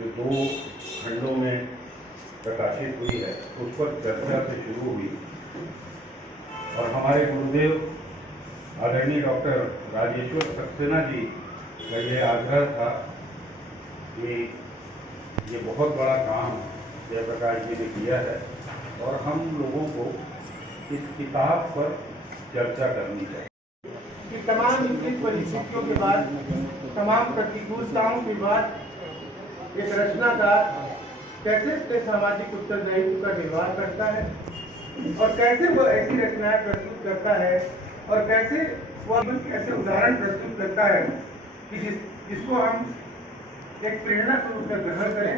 जो 2 खंडों में प्रकाशित हुई है उस पर चर्चा से शुरू हुई और हमारे गुरुदेव आदरणीय डॉक्टर राजेश्वर सक्सेना जी का ये आग्रह था कि ये बहुत बड़ा काम जयप्रकाश जी ने किया है और हम लोगों को इस किताब पर चर्चा करनी चाहिए कि तमाम विपरीत परिस्थितियों के बाद, तमाम प्रतिकूलताओं के बाद एक रचनाकार कैसे अपने सामाजिक उत्तरदायित्व का निर्वाह करता है और कैसे वो ऐसी रचनाएं प्रस्तुत करता है और कैसे वो ऐसे उदाहरण प्रस्तुत करता है कि जिसको हम एक प्रेरणा के रूप में ग्रहण करें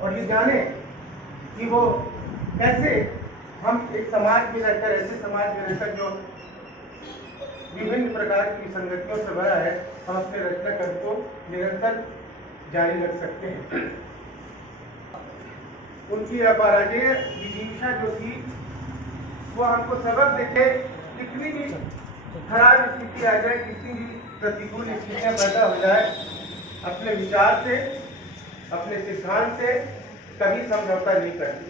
और ये जाने कि वो कैसे हम एक समाज में रहकर, ऐसे समाज में रहकर जो विभिन्न प्रकार की संगतियों से भरा है, हम अपने रचना कार्य को निरंतर जारी रख सकते हैं। उनकी अपराजय जिज्ञासा जो थी वो हमको सबक देते, कितनी भी खराब स्थिति आ जाए, कितनी भी प्रतिकूल स्थितियां पैदा हो जाए, अपने विचार से, अपने सिद्धांत से कभी समझौता नहीं करती।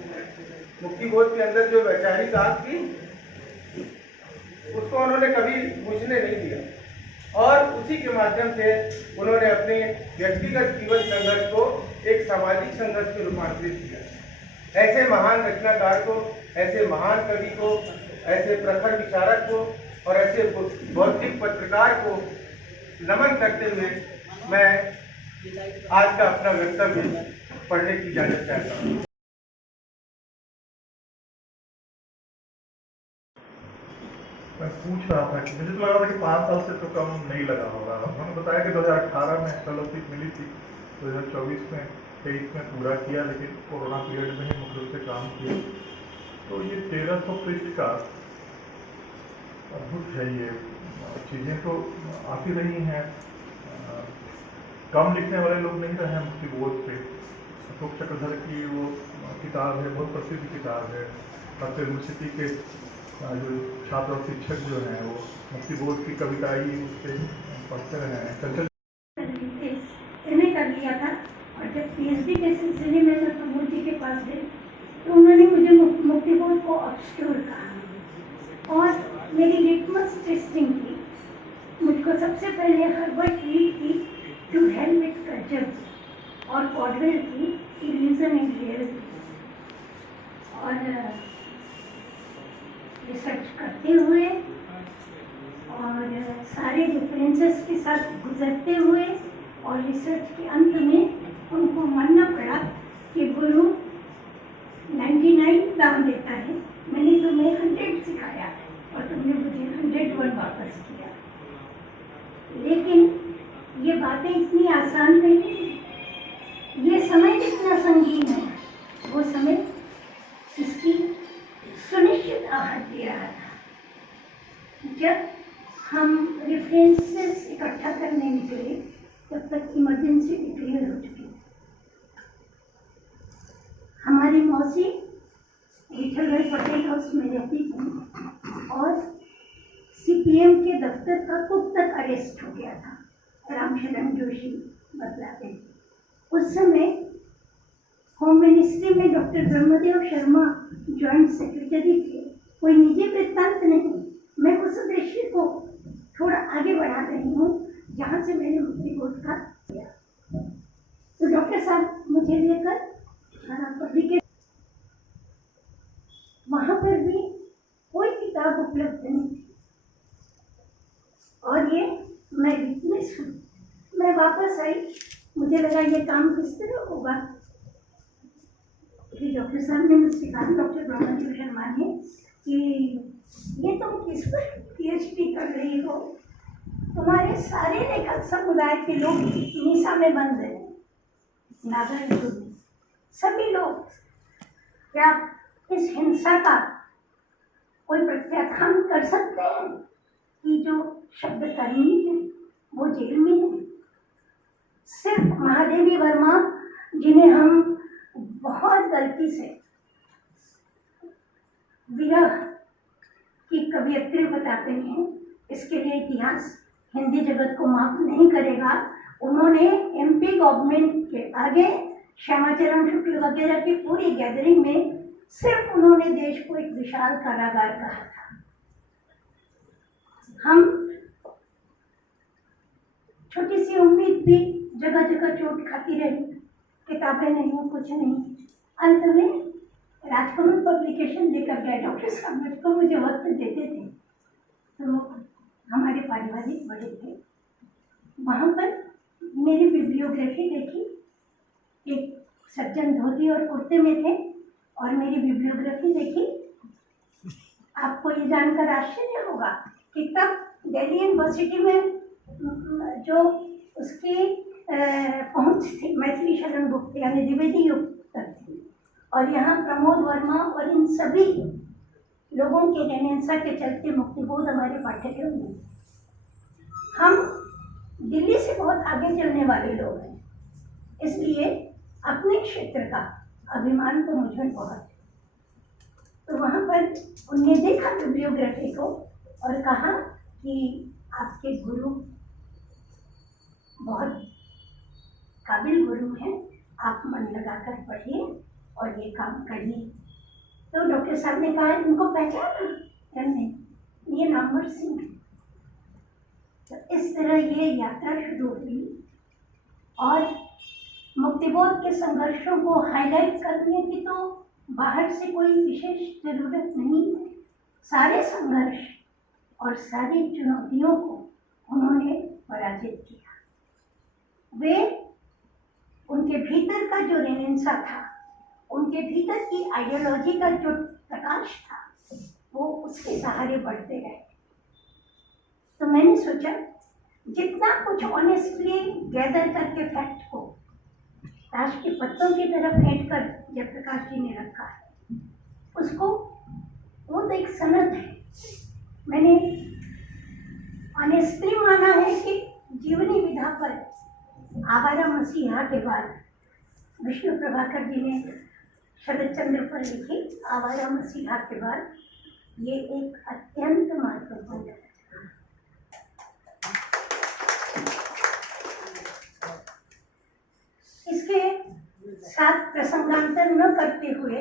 मुक्ति बोध के अंदर जो वैचारिक आग थी उसको उन्होंने कभी बुझने नहीं दिया और उसी के माध्यम से उन्होंने अपने व्यक्तिगत जीवन संघर्ष को एक सामाजिक संघर्ष में रूपांतरित किया। ऐसे महान रचनाकार को, ऐसे महान कवि को, ऐसे प्रखर विचारक को और ऐसे बौद्धिक पत्रकार को नमन करते हुए मैं आज का अपना वक्तव्य पढ़ने की इजाजत चाहता हूँ। मैं पूछ रहा था कि मुझे तो लगा था कि 5 साल से तो कम नहीं लगा होगा। उन्होंने बताया कि 2018 में फेलोशिप मिली थी, 2024 में 23 में पूरा किया, लेकिन कोरोना पीरियड में ही मुख्य रूप से काम किया। तो ये 1300 पृष्ठ का अद्भुत है। ये चीज़ें तो आती रही हैं, कम लिखने वाले लोग नहीं रहे हैं मुक्ति बोध पे। अशोक चक्रधर की वो किताब है, बहुत प्रसिद्ध किताब है। फतेह यूनिवर्सिटी के जो छात्र और शिक्षक जो हैं वो मुक्ति बोध की कविता ही उस पर पढ़ते रहे हैं। एमए कर लिया था और जब पीएचडी के सिलसिले में मैं प्रमोद जी के पास गई तो उन्होंने मुझे मुक्ति बोध को ऑब्सक्योर कहा और मेरी लिटमस टेस्टिंग की। मुझको सबसे पहले हर्बर्ट रीड की टू हेल्प विद कल्चर और कॉडवेल की इल्यूजन एंड रियलिटी और रिसर्च करते हुए और सारे रेफरेंसेस के साथ गुजरते हुए और रिसर्च के अंत में उनको मानना पड़ा कि गुरु 99 दाम देता है, मैंने तुम्हें 100 सिखाया और तुमने मुझे 101 वापस किया। लेकिन ये बातें इतनी आसान नहीं, ये समय कितना संगीन है। वो समय इसकी सुनिश्चित आहट दे रहा था। जब हम रेफरेंसेस इकट्ठा करने निकले तब तक इमरजेंसी डिक्लेयर हो चुकी। हमारी मौसी विठल भाई पटेल हाउस में रहती थी और सीपीएम के दफ्तर का कुक तक अरेस्ट हो गया था। रामशरण जोशी बतलाते थे। उस समय होम मिनिस्ट्री में doctor Brahmadev Sharma joint secretary थे। कोई निजी वृत्तांत नहीं, मैं उस दृश्य को थोड़ा आगे बढ़ा रही हूँ जहाँ से मैंने मुक्ति बोध का किया। तो डॉक्टर साहब मुझे लेकर पब्लिकेशन, वहाँ पर भी कोई किताब उपलब्ध नहीं थी और ये मैं विटनेस हूँ। मैं वापस आई, मुझे लगा ये काम किस तरह होगा। डॉक्टर साहब ने मुझसे कहा, डॉक्टर ब्रह्मदेव शर्मा ने, कि ये तुम किस पर पीएचडी कर रही हो? तुम्हारे सारे लेखक समुदाय के लोग मीसा में बंद हैं, नागरिक सभी लोग। क्या इस हिंसा का कोई प्रत्याख्यान कर सकते हैं कि जो शब्दकर्मी है वो जेल में है? सिर्फ महादेवी वर्मा, जिन्हें हम बहुत गलती से विरह की कवियत्री बताते हैं, इसके लिए इतिहास हिंदी जगत को माफ नहीं करेगा। उन्होंने एमपी गवर्नमेंट के आगे श्यामाचरण शुक्ल वगैरह की पूरी गैदरिंग में सिर्फ उन्होंने देश को एक विशाल कारागार कहा था। हम छोटी सी उम्मीद भी जगह जगह चोट खाती रही, किताबें नहीं, कुछ नहीं। अंत में राजकमल पब्लिकेशन लेकर गए डॉक्टर साहब, मुझको मुझे वक्त देते थे, तो हमारे पारिवारिक बड़े थे। वहाँ पर मेरी बिब्लियोग्राफी देखी, एक सज्जन धोती और कुर्ते में थे और मेरी बिब्लियोग्राफी देखी। आपको ये जानकर आश्चर्य होगा कि तब दिल्ली यूनिवर्सिटी में जो उसकी पहुंच थी मैथिली शरण गुप्त यानी द्विवेदी युग तक थी, और यहाँ प्रमोद वर्मा और इन सभी लोगों के रेनेसा के चलते मुक्तिबोध हमारे पाठ्यक्रम में। हम दिल्ली से बहुत आगे चलने वाले लोग हैं, इसलिए अपने क्षेत्र का अभिमान तो मुझमें बहुत है। तो वहाँ पर उनने देखा बिब्लियोग्राफी को और कहा कि आपके गुरु बहुत काबिल गुरु हैं, आप मन लगाकर पढ़िए और ये काम करिए। तो डॉक्टर साहब ने कहा, इनको पहचाना या नहीं, ये नामवर सिंह है। तो इस तरह ये यात्रा शुरू हुई और मुक्तिबोध के संघर्षों को हाईलाइट करने की तो बाहर से कोई विशेष जरूरत नहीं है। सारे संघर्ष और सारी चुनौतियों को उन्होंने पराजित किया। वे उनके भीतर का जो रेनेसा था, उनके भीतर की आइडियोलॉजी का जो प्रकाश था, वो उसके सहारे बढ़ते रहे। तो मैंने सोचा जितना कुछ ऑनेस्टली गैदर करके फैक्ट को ताश के पत्तों की तरफ फेंट कर जयप्रकाश जी ने रखा है, उसको वो तो एक सनद है। मैंने ऑनेस्टली माना है कि जीवनी विधा पर आवारा मसीहा के बाद विष्णु प्रभाकर जी ने शरद चंद्र पर लिखी आवारा मसीहा के बाद ये एक अत्यंत महत्वपूर्ण है। इसके साथ प्रसंगांतर न करते हुए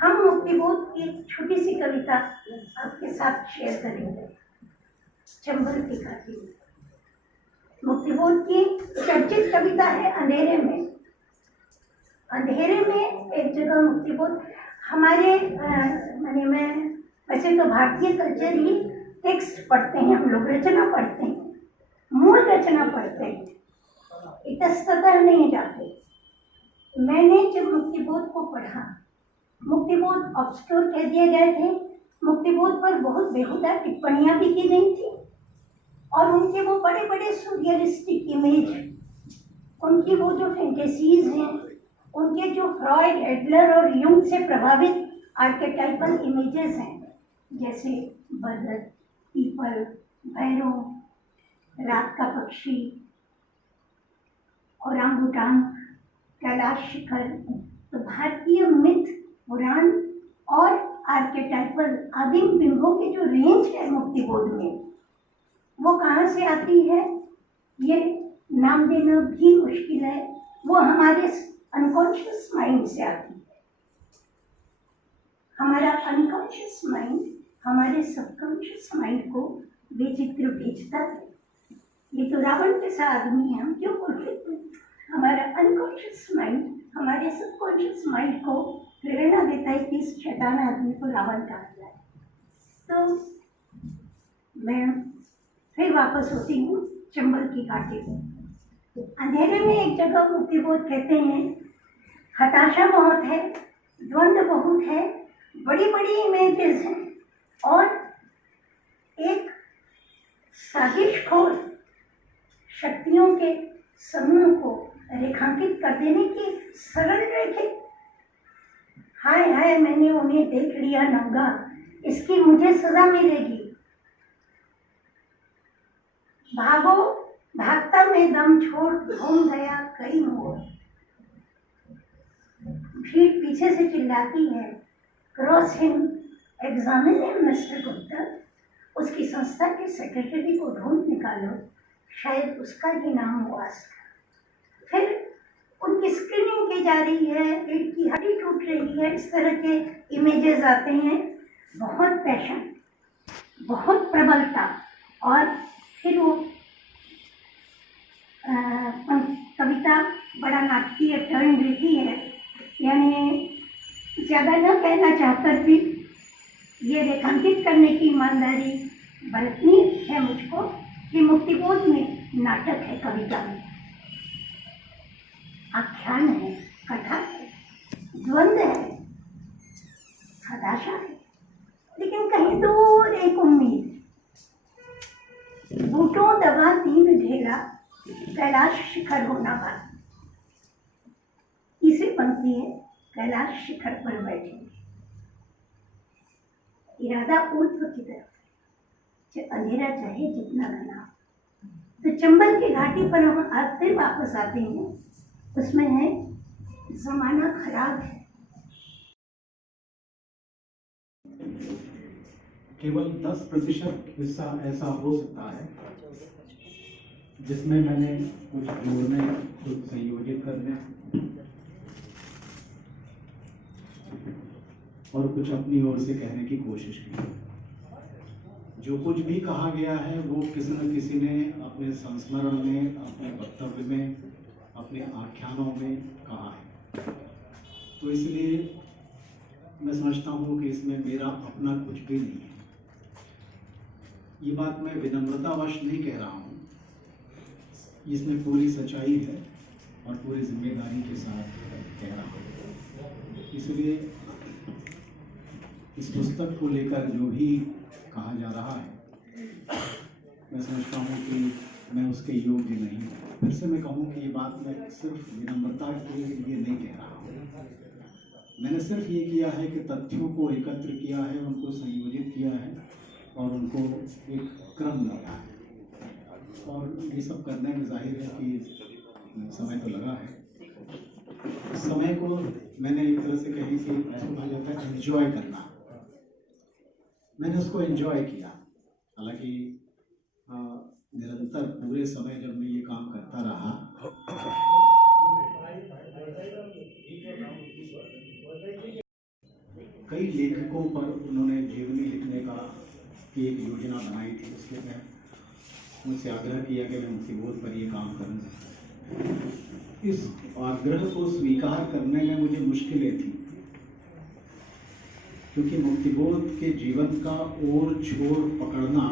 हम मुक्तिबोध की एक छोटी सी कविता आपके साथ शेयर करेंगे। चंबल की घाटी मुक्तिबोध की चर्चित कविता है अंधेरे में। अंधेरे में एक जगह मुक्तिबोध हमारे माने में वैसे तो भारतीय कल्चर ही टेक्स्ट पढ़ते हैं हम लोग, रचना पढ़ते हैं, मूल रचना पढ़ते हैं, इतस्ततः नहीं जाते। मैंने जब मुक्तिबोध को पढ़ा, मुक्तिबोध ऑब्सक्योर कह दिए गए थे, मुक्तिबोध पर बहुत बेहुदा टिप्पणियां भी की गई थी और उनके वो बड़े बड़े सूर्यलिस्टिक इमेज, उनकी वो जो फैंटेसीज हैं, उनके जो फ्रॉइड, एडलर और यूंग से प्रभावित आर्केटाइपल इमेजेस हैं, जैसे बदल, पीपल, भैरव, रात का पक्षी, ओरांगुटान, कैलाश शिखर। तो भारतीय मिथ, पुराण और आर्केटाइपल आदिम बिंबों की जो रेंज है मुक्तिबोध में, वो कहाँ से आती है ये नाम देना भी मुश्किल है। वो हमारे अनकॉन्शियस माइंड से आती है। हमारा अनकॉन्शियस माइंड हमारे सबकॉन्शियस माइंड को बेचित्र भेजता है। ये तो रावण जैसा आदमी है, हम क्यों बोलते हैं? हमारा अनकॉन्शियस माइंड हमारे सबकॉन्शियस माइंड को प्रेरणा देता है कि इस शैतान आदमी को रावण कहा जाए। तो मैं फिर वापस होती हूँ चंबल की घाटी को। अंधेरे में एक जगह मुक्तिबोध कहते हैं, हताशा बहुत है, द्वंद्व बहुत है, बड़ी बड़ी इमेजेस हैं और एक साजिशखोर शक्तियों के समूह को रेखांकित कर देने की सरल रेखे। हाय हाय मैंने उन्हें देख लिया नंगा, इसकी मुझे सजा मिलेगी। भागो भागता में दम छोड़ घूम गया कई मोड़। भीड़ पीछे से चिल्लाती है, cross him, examine him mister Gupta. उसकी संस्था के सेक्रेटरी को ढूंढ निकालो, शायद उसका ही नाम हो आस्था। फिर उनकी दी जा रही है, रीढ़ की हड्डी टूट रही है, इस तरह के इमेजेस आते हैं। बहुत पैशन, बहुत प्रबलता, और फिर वो कविता बड़ा नाटकीय टर्न देती है। यानी ज़्यादा न कहना चाहकर भी ये रेखांकित करने की ईमानदारी बरतनी है मुझको कि मुक्तिबोध में नाटक है, कविता में आख्यान है, कथा है, द्वंद्व है, हताशा है, लेकिन कहीं दूर एक उम्मीद। बूटों दबा तीन ढेला, कैलाश शिखर होना बात। तीसरी पंक्ति है, कैलाश शिखर पर बैठे, इरादा ऊर्ध्व की तरफ, अंधेरा चाहे जितना घना। तो चंबल की घाटी पर हम आज फिर वापस आते हैं। उसमें है जमाना खराब है। केवल 10% हिस्सा ऐसा हो सकता है जिसमें मैंने कुछ जोड़ने, कुछ संयोजित करने और कुछ अपनी ओर से कहने की कोशिश की। जो कुछ भी कहा गया है वो किसी न किसी ने अपने संस्मरण में, अपने वक्तव्य में, अपने आख्यानों में कहा है। तो इसलिए मैं समझता हूँ कि इसमें मेरा अपना कुछ भी नहीं है। ये बात मैं विनम्रतावश नहीं कह रहा हूँ, इसमें पूरी सच्चाई है और पूरी जिम्मेदारी के साथ कह रहा हूँ। इसलिए इस पुस्तक को लेकर जो भी कहा जा रहा है, मैं समझता हूँ कि मैं उसके योग्य नहीं हूँ। फिर से मैं कहूँ कि ये बात मैं सिर्फ विनम्रता के लिए नहीं कह रहा हूँ। मैंने सिर्फ ये किया है कि तथ्यों को एकत्र किया है, उनको संयोजित किया है और उनको एक क्रम दिया है। और ये सब करने में जाहिर है कि समय तो लगा है। इस समय को मैंने एक तरह से कही कि ऐसा कहा जाता है एंजॉय करना। मैंने उसको एंजॉय किया। हालांकि निरंतर पूरे समय जब मैं ये काम करता रहा, कई लेखकों पर उन्होंने जीवनी लिखने का की एक योजना बनाई थी। उसके मैं मुझसे आग्रह किया कि मैं मुक्तिबोध पर ये काम करूँ। इस आग्रह को स्वीकार करने में मुझे मुश्किलें थी, क्योंकि मुक्तिबोध के जीवन का ओर छोर पकड़ना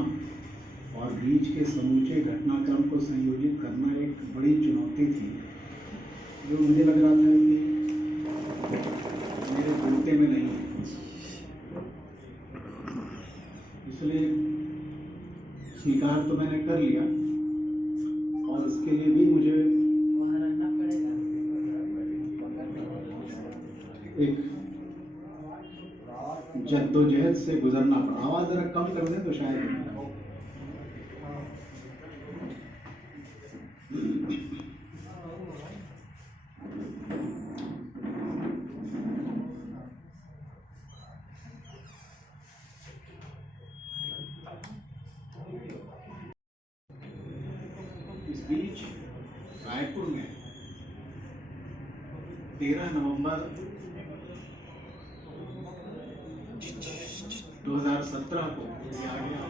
और बीच के समूचे घटनाक्रम को संयोजित करना एक बड़ी चुनौती थी, जो मुझे लग रहा था कि मेरे कुर्ते में नहीं है। इसलिए स्वीकार तो मैंने कर लिया और इसके लिए भी मुझे एक जद्दोजहद से गुजरना पड़ा। आवाज जरा कम कर दें तो शायद इस बीच रायपुर में 13 नवंबर 2017 को आ गया।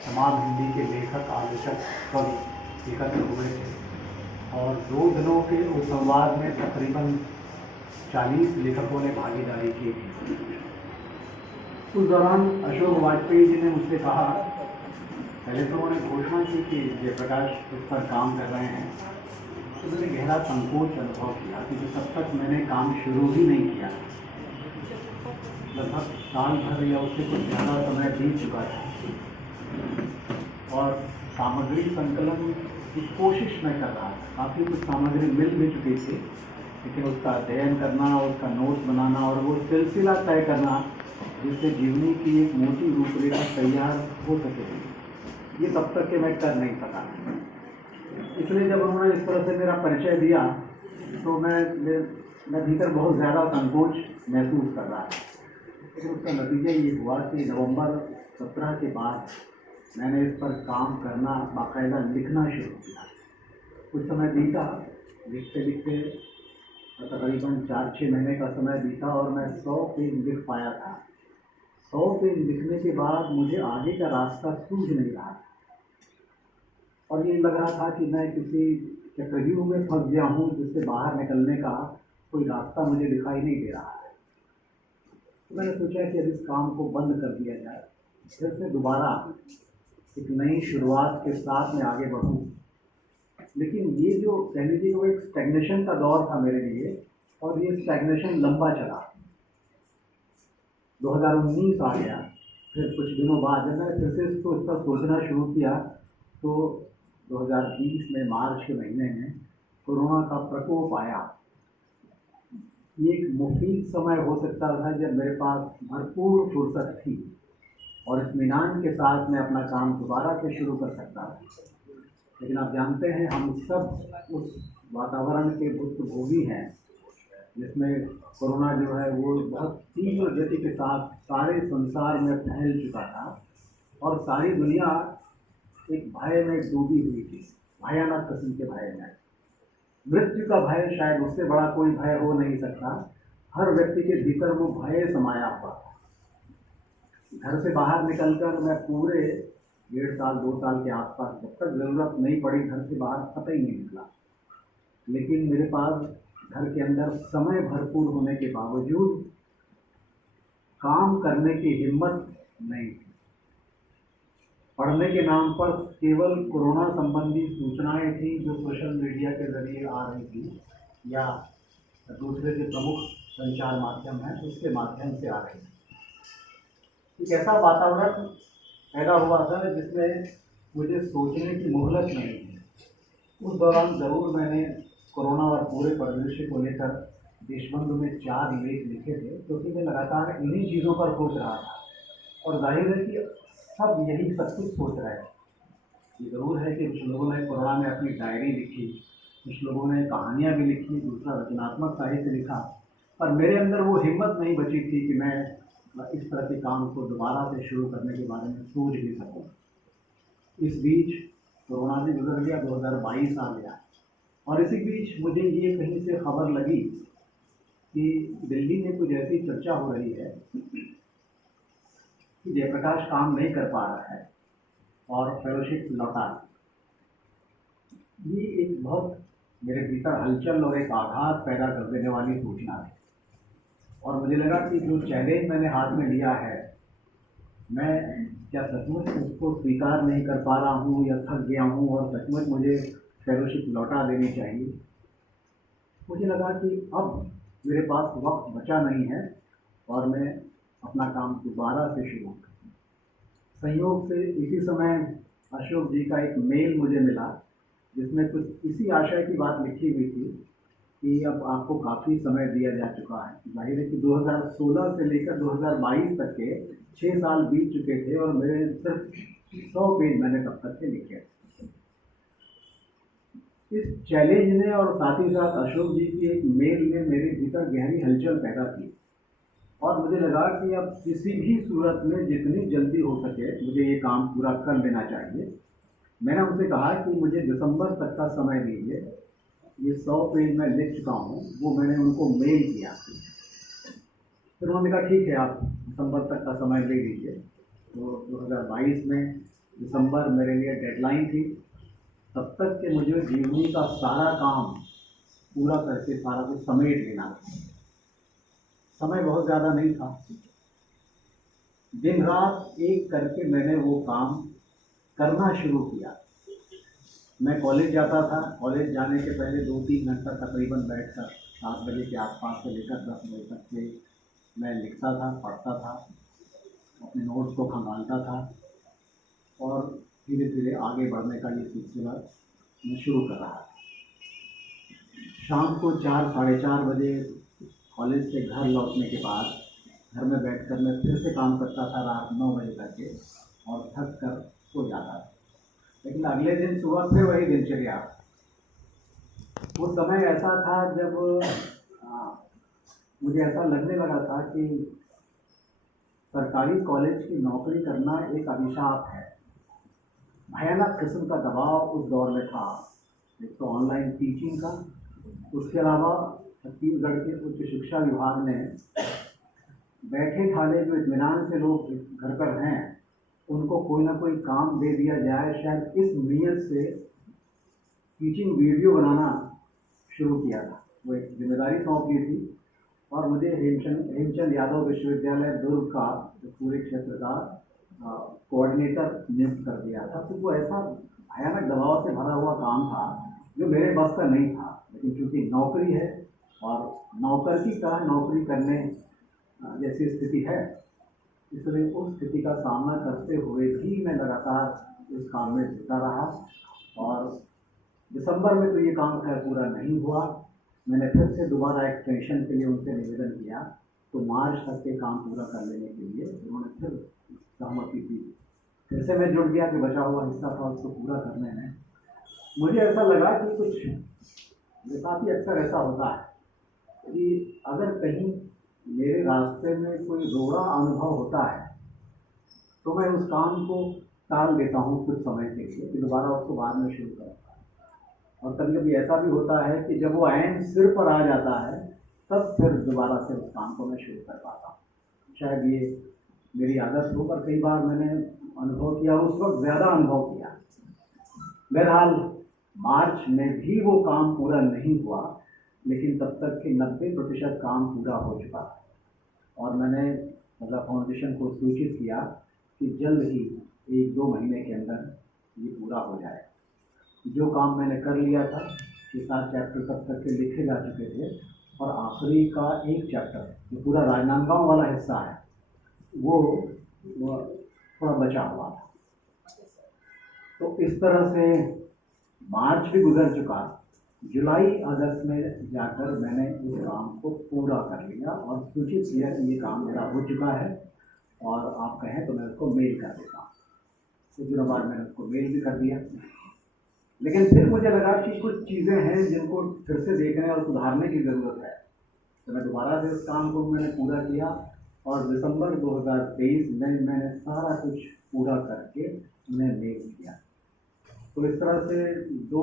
तमाम हिंदी के लेखक, आलोचक, कवि एकत्र हुए थे और 2 दिनों के उस संवाद में तकरीबन 40 लेखकों ने भागीदारी की थी। उस दौरान अशोक वाजपेयी जी ने मुझसे कहा, पहले तो उन्होंने घोषणा की कि जयप्रकाश उस पर काम कर रहे हैं, तो मैंने गहरा संकोच अनुभव किया क्योंकि तब तक मैंने काम शुरू ही नहीं किया। लगभग साल भर या उससे कुछ ज़्यादा समय बीत चुका था और सामग्री संकलन की कोशिश मैं कर रहा था। काफ़ी कुछ सामग्री मिल भी चुकी थी, लेकिन उसका अध्ययन करना, उसका नोट्स बनाना और वो सिलसिला तय करना जिससे जीवनी की एक मोटी रूपरेखा तैयार हो सके, ये तब तक के मैं कर नहीं सका। इसलिए जब उन्होंने इस तरह से मेरा परिचय दिया तो मैं भीतर बहुत ज़्यादा संकोच महसूस कर रहा था। लेकिन उसका नतीजा ये हुआ कि नवंबर 17 के बाद मैंने इस पर काम करना, बाकायदा लिखना शुरू किया। कुछ समय बीता, लिखते लिखते तकरीबन 4-6 महीने का समय बीता और मैं 100 पेज लिख पाया था। 100 पेज लिखने के बाद मुझे आगे का रास्ता सूझ नहीं रहा था और ये लग रहा था कि मैं किसी चक्रव्यूह में फंस गया हूँ जिससे बाहर निकलने का कोई रास्ता मुझे दिखाई नहीं दे रहा है। तो मैंने सोचा कि अब इस काम को बंद कर दिया जाए, फिर से दोबारा एक नई शुरुआत के साथ में आगे बढ़ूँ। लेकिन ये जो कह लीजिए वो एक स्टैग्नेशन का दौर था मेरे लिए और ये स्टैग्नेशन लंबा चला। 2019 आ गया, फिर कुछ दिनों बाद जब मैंने फिर से इस पर सोचना शुरू किया तो 2020 में मार्च के महीने में कोरोना का प्रकोप आया। ये एक मुफीद समय हो सकता था जब मेरे पास भरपूर फुर्सत थी और इत्मीनान के साथ मैं अपना काम दोबारा से शुरू कर सकता था। लेकिन आप जानते हैं हम सब उस वातावरण के भुक्तभोगी हैं जिसमें कोरोना जो है वो बहुत तीव्र गति के साथ सारे संसार में फैल चुका था और सारी दुनिया एक भय में डूबी हुई थी, भयानक किस्म के भय में। मृत्यु का भय शायद उससे बड़ा कोई भय हो नहीं सकता। हर व्यक्ति के भीतर वो भय समाया हुआ था। घर से बाहर निकलकर मैं पूरे 1.5 साल 2 साल के आसपास जब तक ज़रूरत नहीं पड़ी घर से बाहर पता ही नहीं निकला। लेकिन मेरे पास घर के अंदर समय भरपूर होने के बावजूद काम करने की हिम्मत नहीं थी। पढ़ने के नाम पर केवल कोरोना संबंधी सूचनाएं थी जो सोशल मीडिया के जरिए आ रही थी या दूसरे जो प्रमुख संचार माध्यम हैं उसके माध्यम से आ रही थी। एक ऐसा वातावरण पैदा हुआ था जिसमें मुझे सोचने की मोहलत नहीं थी। उस दौरान ज़रूर मैंने कोरोना और पूरे परिदृश्य को लेकर देशबंधु में 4 लेख लिखे थे क्योंकि मैं लगातार इन्हीं चीज़ों पर सोच रहा था और जाहिर है कि सब यही सब कुछ सोच रहे हैं। ये ज़रूर है कि कुछ लोगों ने कोरोना में अपनी डायरी लिखी, कुछ लोगों ने कहानियाँ भी लिखी, दूसरा रचनात्मक साहित्य लिखा, पर मेरे अंदर वो हिम्मत नहीं बची थी कि मैं इस तरह के काम को दोबारा से शुरू करने के बारे में सोच भी सकूँ। इस बीच कोरोना भी गुजर गया, 2022 आ गया और इसी बीच मुझे ये कहीं से खबर लगी कि दिल्ली में कुछ ऐसी चर्चा हो रही है कि जयप्रकाश काम नहीं कर पा रहा है और फेलोशिप लौटा। ये एक बहुत मेरे भीतर हलचल और एक आघात पैदा कर देने वाली सूचना है और मुझे लगा कि जो चैलेंज मैंने हाथ में लिया है मैं क्या सचमुच उसको स्वीकार नहीं कर पा रहा हूँ या थक गया हूँ और सचमुच मुझे फेलोशिप लौटा देनी चाहिए। मुझे लगा कि अब मेरे पास वक्त बचा नहीं है और मैं अपना काम दोबारा से शुरू करूँ। संयोग से इसी समय अशोक जी का एक मेल मुझे मिला जिसमें कुछ इसी आशय की बात लिखी हुई थी कि अब आपको काफ़ी समय दिया जा चुका है। जाहिर है कि 2016 से लेकर 2022 तक के 6 साल बीत चुके थे और मेरे सिर्फ 100 पेज मैंने तब तक के लिखे। इस चैलेंज ने और साथ ही साथ अशोक जी की एक मेल ने मेरे भीतर गहरी हलचल पैदा की और मुझे लगा कि अब किसी भी सूरत में जितनी जल्दी हो सके मुझे ये काम पूरा कर लेना चाहिए। मैंने उनसे कहा कि मुझे दिसंबर तक का समय दीजिए। ये 100 पेज मैं लिख चुका हूँ, वो मैंने उनको मेल किया। फिर उन्होंने कहा ठीक है आप दिसंबर तक का समय ले लीजिए। तो 2022 में दिसंबर मेरे लिए डेडलाइन थी। तब तक के मुझे जीवनी का सारा काम पूरा करके सारा कुछ समेट लेना था। समय बहुत ज़्यादा नहीं था। दिन रात एक करके मैंने वो काम करना शुरू किया। मैं कॉलेज जाता था, कॉलेज जाने के पहले 2-3 घंटा तकरीबन बैठकर 7 बजे के आसपास से लेकर 10 बजे तक के मैं लिखता था, पढ़ता था, अपने नोट्स को खंगालता था और धीरे धीरे आगे बढ़ने का ये सिलसिला मैं शुरू कर रहा था। शाम को 4-4:30 बजे कॉलेज से घर लौटने के बाद घर में बैठकर मैं फिर से काम करता था रात 9 बजे तक के और थक कर सो जाता था। लेकिन अगले दिन सुबह फिर वही दिनचर्या। वो समय ऐसा था जब मुझे ऐसा लगने लगा था कि सरकारी कॉलेज की नौकरी करना एक अभिशाप है। भयानक किस्म का दबाव उस दौर में था। एक तो ऑनलाइन टीचिंग का, उसके अलावा छत्तीसगढ़ के उच्च शिक्षा विभाग ने बैठे ठाले जो इत्मीनान से लोग घर पर हैं उनको कोई ना कोई काम दे दिया जाए, शायद इस नीयत से टीचिंग वीडियो बनाना शुरू किया था। वो एक जिम्मेदारी सौंप दी थी और मुझे हेमचंद यादव विश्वविद्यालय दुर्ग का पूरे क्षेत्र का कोऑर्डिनेटर नियुक्त कर दिया था। तो वो ऐसा भयानक दबाव से भरा हुआ काम था जो मेरे बस का नहीं था, लेकिन चूंकि नौकरी है और नौकर की तरह नौकरी करने जैसी स्थिति है, इसलिए उस स्थिति का सामना करते हुए भी मैं लगातार इस काम में जुटा रहा। और दिसंबर में तो ये काम खैर पूरा नहीं हुआ। मैंने फिर से दोबारा एक्सटेंशन के लिए उनसे निवेदन किया, तो मार्च तक के काम पूरा कर लेने के लिए उन्होंने फिर सहमति दी। फिर से मैं जुट गया कि बचा हुआ हिस्सा था उसको पूरा करने में। मुझे ऐसा लगा कि कुछ मेरे साथ ही अक्सर ऐसा होता है कि अगर कहीं मेरे रास्ते में कोई रोड़ा अनुभव होता है तो मैं उस काम को टाल देता हूँ कुछ समय के लिए, कि दोबारा उसको बाद में शुरू करता हूँ। और कभी कभी ऐसा भी होता है कि जब वो ऐन सिर पर आ जाता है तब फिर दोबारा से उस काम को मैं शुरू कर पाता हूँ। शायद ये मेरी आदत हो, पर कई बार मैंने अनुभव किया, उस वक्त ज़्यादा अनुभव किया। बहरहाल मार्च में भी वो काम पूरा नहीं हुआ, लेकिन तब तक के 90% काम पूरा हो चुका था। और मैंने मतलब फाउंडेशन को सूचित किया कि जल्द ही 1-2 महीने के अंदर ये पूरा हो जाए। जो काम मैंने कर लिया था, 6-7 चैप्टर तब तक के लिखे जा चुके थे और आखिरी का एक चैप्टर जो पूरा राजनांदगांव वाला हिस्सा है वो थोड़ा बचा हुआ था। तो इस तरह से मार्च भी गुजर चुका, जुलाई अगस्त में जाकर मैंने इस काम को पूरा कर लिया और सूचित किया कि ये काम मेरा हो चुका है और आप कहें तो मैं उसको मेल कर देता हूँ। कुछ दिनों बाद मैंने उसको मेल भी कर दिया, लेकिन फिर मुझे लगा कि कुछ चीज़ें हैं जिनको फिर से देखने और सुधारने की ज़रूरत है। तो मैं दोबारा से इस काम को मैंने पूरा किया और दिसंबर 2023 में मैंने सारा कुछ पूरा करके उन्हें मेल किया। तो इस तरह से 2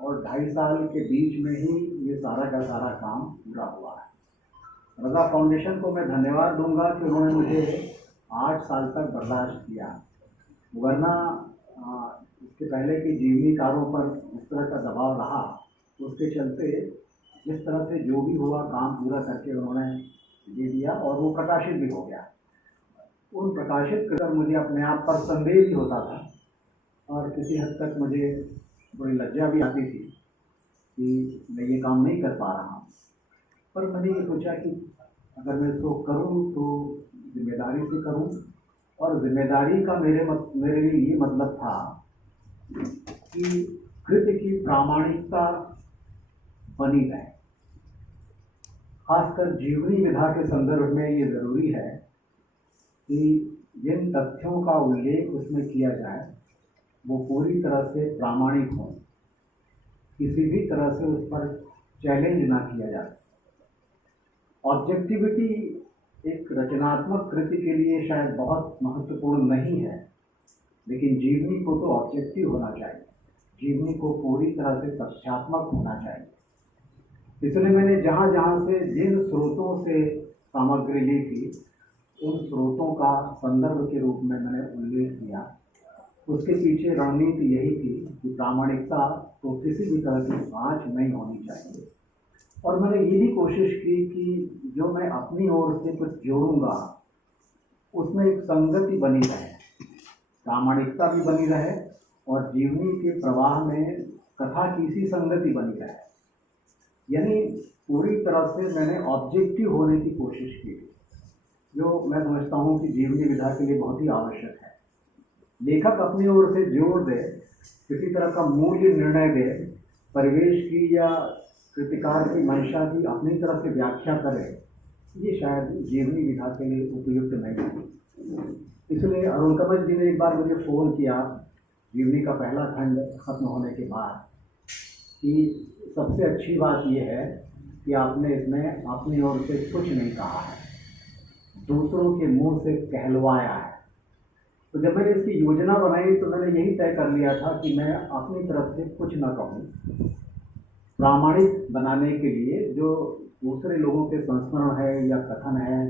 और 2.5 साल के बीच में ही ये सारा का सारा काम पूरा हुआ है। रज़ा फाउंडेशन को मैं धन्यवाद दूंगा कि उन्होंने मुझे 8 साल तक बर्दाश्त किया, वरना इसके पहले की जीवनीकारों पर इस तरह का दबाव रहा, उसके चलते जिस तरह से जो भी हुआ काम पूरा करके उन्होंने दे दिया और वो प्रकाशित भी हो गया। उन प्रकाशित कर मुझे अपने आप पर संदेह भी होता था और किसी हद तक मुझे बड़ी लज्जा भी आती थी कि मैं ये काम नहीं कर पा रहा हूँ। पर मैंने ये सोचा कि अगर मैं इसको करूँ तो जिम्मेदारी से करूँ, और जिम्मेदारी का मेरे लिए ये मतलब था कि कृत्य की प्रामाणिकता बनी रहे। खासकर जीवनी विधा के संदर्भ में ये ज़रूरी है कि जिन तथ्यों का उल्लेख उसमें किया जाए वो पूरी तरह से प्रामाणिक हो, किसी भी तरह से उस पर चैलेंज ना किया जाए। ऑब्जेक्टिविटी एक रचनात्मक कृति के लिए शायद बहुत महत्वपूर्ण नहीं है, लेकिन जीवनी को तो ऑब्जेक्टिव होना चाहिए, जीवनी को पूरी तरह से तथ्यात्मक होना चाहिए। इसलिए मैंने जहाँ जहाँ से जिन स्रोतों से सामग्री ली थी उन स्रोतों का संदर्भ के रूप में मैंने उल्लेख किया। उसके पीछे रणनीति यही थी कि प्रामाणिकता को किसी भी तरह की आँच नहीं होनी चाहिए। और मैंने ये भी कोशिश की कि जो मैं अपनी ओर से कुछ जोड़ूंगा उसमें एक संगति बनी रहे, प्रामाणिकता भी बनी रहे और जीवनी के प्रवाह में कथा की सी संगति बनी रहे। यानी पूरी तरह से मैंने ऑब्जेक्टिव होने की कोशिश की, जो मैं समझता हूँ कि जीवनी विधा के लिए बहुत ही आवश्यक है। लेखक अपनी ओर से जोड़ दे, किसी तरह का मूल्य निर्णय दे, परिवेश की या कृतिकार की मंशा की अपनी तरफ से व्याख्या करे, ये शायद जीवनी विधा के लिए उपयुक्त नहीं है। इसलिए अरुण कमल जी ने एक बार मुझे फ़ोन किया जीवनी का पहला खंड खत्म होने के बाद कि सबसे अच्छी बात यह है कि आपने इसमें अपनी ओर से कुछ नहीं कहा है, दूसरों के मुंह से कहलवाया है। तो तो जब मैंने इसकी योजना बनाई तो मैंने यही तय कर लिया था कि मैं अपनी तरफ से कुछ न कहूँ, प्रामाणिक बनाने के लिए जो दूसरे लोगों के संस्मरण है या कथन है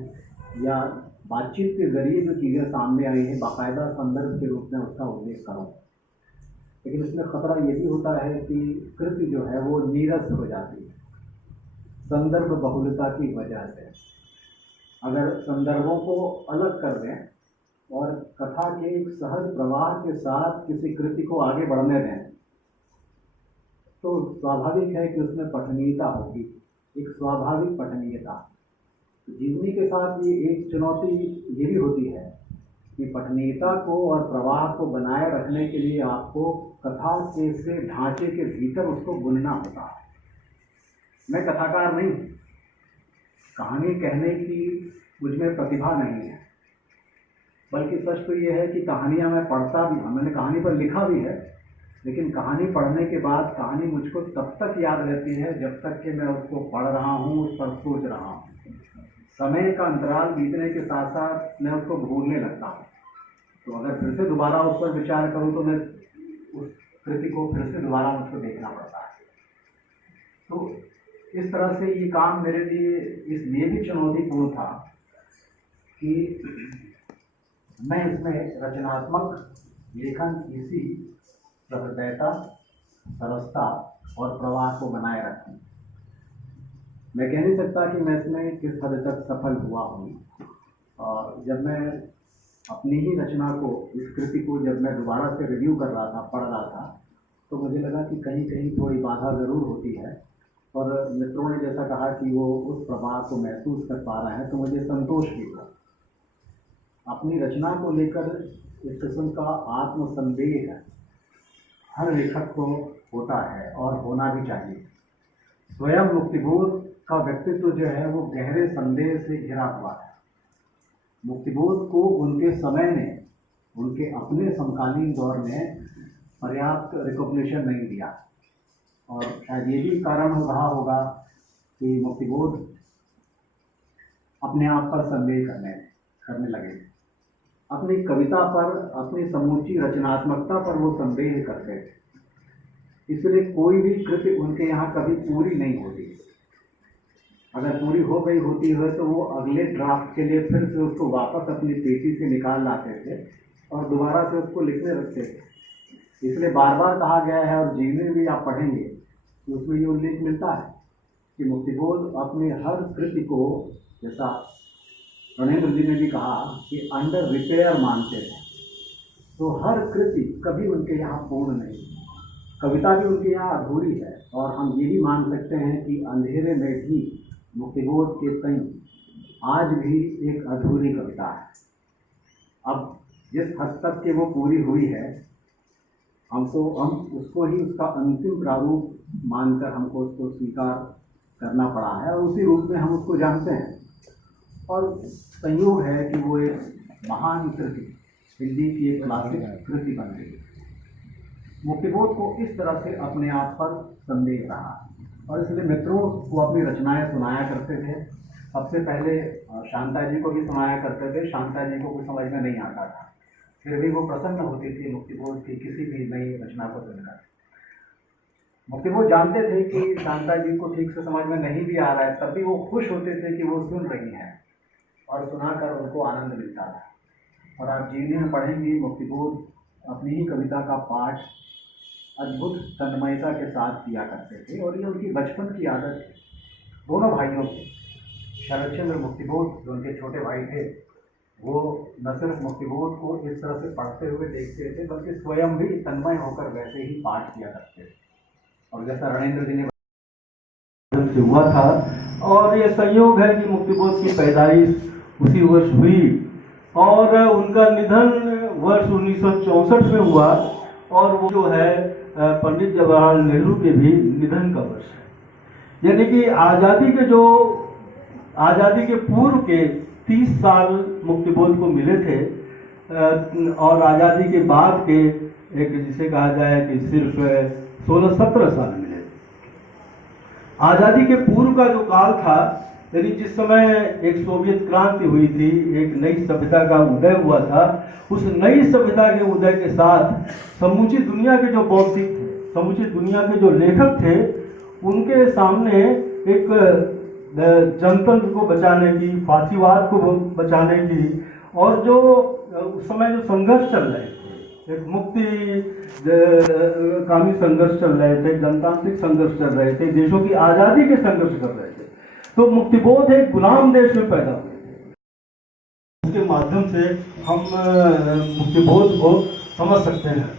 या बातचीत के जरिए जो चीज़ें सामने आई हैं बाकायदा संदर्भ के रूप में उसका उल्लेख करूँ। लेकिन इसमें खतरा ये भी होता है कि कृति जो है वो नीरस हो जाती है संदर्भ बहुलता की वजह से। अगर संदर्भों को अलग कर दें और कथा के एक सहज प्रवाह के साथ किसी कृति को आगे बढ़ने दें तो स्वाभाविक है कि उसमें पठनीयता होगी, एक स्वाभाविक पठनीयता। जीवनी के साथ ये एक चुनौती ये भी होती है कि पठनीयता को और प्रवाह को बनाए रखने के लिए आपको कथा के से ढांचे के भीतर उसको बुनना होता है। मैं कथाकार नहीं, कहानी कहने की मुझमें प्रतिभा नहीं है, बल्कि सच तो ये है कि कहानियाँ मैं पढ़ता भी हूँ, मैंने कहानी पर लिखा भी है, लेकिन कहानी पढ़ने के बाद कहानी मुझको तब तक याद रहती है जब तक कि मैं उसको पढ़ रहा हूँ, उस पर सोच रहा हूँ। समय का अंतराल बीतने के साथ साथ मैं उसको भूलने लगता हूँ। तो अगर फिर से दोबारा उस पर विचार करूँ तो मैं उस कृति को फिर से दोबारा मुझको देखना पड़ता है। तो इस तरह से ये काम मेरे लिए इसलिए भी चुनौतीपूर्ण था कि मैं इसमें रचनात्मक लेखन की सी सहृदयता, सरसता और प्रवाह को बनाए रखूं। मैं कह नहीं सकता कि मैं इसमें किस हद तक सफल हुआ हूँ। और जब मैं अपनी ही रचना को, इस कृति को जब मैं दोबारा से रिव्यू कर रहा था, पढ़ रहा था, तो मुझे लगा कि कहीं कहीं थोड़ी बाधा ज़रूर होती है। और मित्रों ने जैसा कहा कि वो उस प्रवाह को महसूस कर पा रहे हैं, तो मुझे संतोष भी हुआ। अपनी रचना को लेकर इस किस्म का आत्मसंदेह हर लेखक को होता है और होना भी चाहिए। स्वयं मुक्तिबोध का व्यक्तित्व जो है वो गहरे संदेह से घिरा हुआ है। मुक्तिबोध को उनके समय ने, उनके अपने समकालीन दौर में पर्याप्त रिकॉग्निशन नहीं दिया। और शायद ये भी कारण हो रहा होगा कि मुक्तिबोध अपने आप पर संदेह करने लगे। अपनी कविता पर, अपनी समूची रचनात्मकता पर वो संदेह करते थे। इसलिए कोई भी कृति उनके यहाँ कभी पूरी नहीं होती। अगर पूरी हो गई होती है तो वो अगले ड्राफ्ट के लिए फिर से उसको वापस अपनी पेटी से निकाल लाते थे और दोबारा से उसको लिखने रखते थे। इसलिए बार बार कहा गया है, और जीवनी भी आप पढ़ेंगे तो उसमें ये उल्लेख मिलता है कि मुक्तिबोध अपनी हर कृति को, जैसा रणेंद्र जी ने भी कहा, कि अंडर रिपेयर मानते थे। तो हर कृति कभी उनके यहाँ पूर्ण नहीं, कविता भी उनके यहाँ अधूरी है। और हम ये भी मान सकते हैं कि अंधेरे में भी मुक्तिबोध के कहीं आज भी एक अधूरी कविता है। अब जिस हद तक के वो पूरी हुई है, हम उसको ही उसका अंतिम प्रारूप मानकर हमको उसको स्वीकार करना पड़ा है और उसी रूप में हम उसको जानते हैं। और संयोग है कि वो एक महान कृति, हिंदी की एक क्लासिक कृति बन गई। मुक्तिबोध को इस तरह से अपने आप पर संदेह रहा और इसलिए मित्रों को अपनी रचनाएं सुनाया करते थे। सबसे पहले शांता जी को भी सुनाया करते थे। शांता जी को कुछ समझ में नहीं आता था, फिर भी वो प्रसन्न होती थी मुक्तिबोध की किसी भी नई रचना को सुनकर। मुक्तिबोध जानते थे कि शांता जी को ठीक से समझ में नहीं भी आ रहा है, तब भी वो खुश होते थे कि वो सुन रही हैं और सुनाकर उनको आनंद मिलता था। और आप जीवनी में पढ़ेंगे, मुक्तिबोध अपनी ही कविता का पाठ अद्भुत तन्मयता के साथ किया करते थे और ये उनकी बचपन की आदत थी। दोनों भाइयों की, शरद चंद्र मुक्तिबोध जो उनके छोटे भाई थे, वो न सिर्फ मुक्तिबोध को इस तरह से पढ़ते हुए देखते थे, बल्कि स्वयं भी तन्मय होकर वैसे ही पाठ किया करते थे। और जैसा रणेंद्र जी ने से हुआ था, और ये संयोग है कि मुक्तिबोध की पैदाइश उसी वर्ष हुई और उनका निधन वर्ष 1964 में हुआ। और वो जो है पंडित जवाहरलाल नेहरू के भी निधन का वर्ष है। यानी कि आज़ादी के पूर्व के 30 साल मुक्तिबोध को मिले थे और आज़ादी के बाद के एक जिसे कहा जाए कि सिर्फ 16-17 साल मिले थे। आज़ादी के पूर्व का जो काल था लेकिन जिस समय एक सोवियत क्रांति हुई थी, एक नई सभ्यता का उदय हुआ था, उस नई सभ्यता के उदय के साथ समूची दुनिया के जो बौद्धिक थे, समूची दुनिया के जो लेखक थे, उनके सामने एक जनतंत्र को बचाने की, फांसीवाद को बचाने की, और जो उस समय जो संघर्ष चल रहे थे, एक मुक्ति कामी संघर्ष चल रहे थे, जनतांत्रिक संघर्ष चल रहे थे, देशों की आज़ादी के संघर्ष कर रहे थे, तो मुक्तिबोध एक गुलाम देश में पैदा हुए थे। उसके माध्यम से हम मुक्तिबोध को समझ सकते हैं।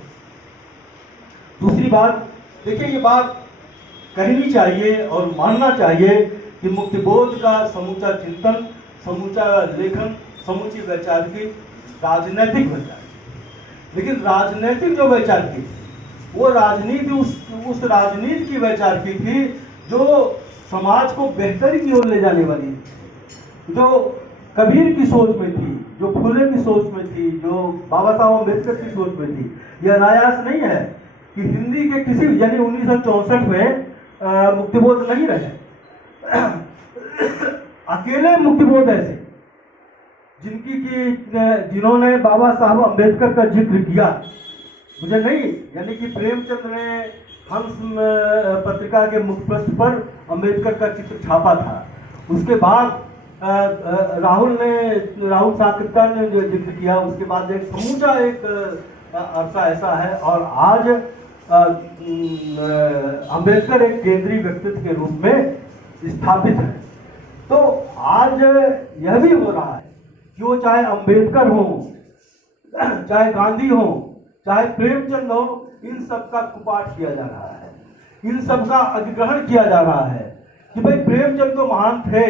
दूसरी बात, देखिए, ये बात कहनी चाहिए और मानना चाहिए कि मुक्तिबोध का समूचा चिंतन, समूचा लेखन, समुची वैचारिक राजनैतिक वैचारिक, लेकिन राजनैतिक जो वैचारिक, वो राजनीति उस राजनीति की वैचारिक थी जो समाज को बेहतरी की ओर ले जाने वाली थी, जो कबीर की सोच में थी, जो फुले की सोच में थी, जो बाबा साहब अम्बेडकर की सोच में थी। यह अनायास नहीं है कि हिंदी के किसी, यानी 1964 में मुक्तिबोध नहीं रहे। अकेले मुक्तिबोध ऐसे जिन्होंने बाबा साहब अम्बेडकर का जिक्र किया, मुझे नहीं, यानी कि प्रेमचंद ने हंस पत्रिका के मुखपृष्ठ पर अम्बेडकर का चित्र छापा था। उसके बाद राहुल साकृत्या ने जो जिक्र किया, उसके बाद एक समूचा एक अरसा ऐसा है, और आज अम्बेडकर एक केंद्रीय व्यक्तित्व के रूप में स्थापित है। तो आज यह भी हो रहा है कि वो चाहे अम्बेडकर हो, चाहे गांधी हो, चाहे प्रेमचंद हो, इन सब का कुपाठ किया जा रहा है, इन सब का अधिग्रहण किया जा रहा है कि भाई प्रेमचंद तो महान थे,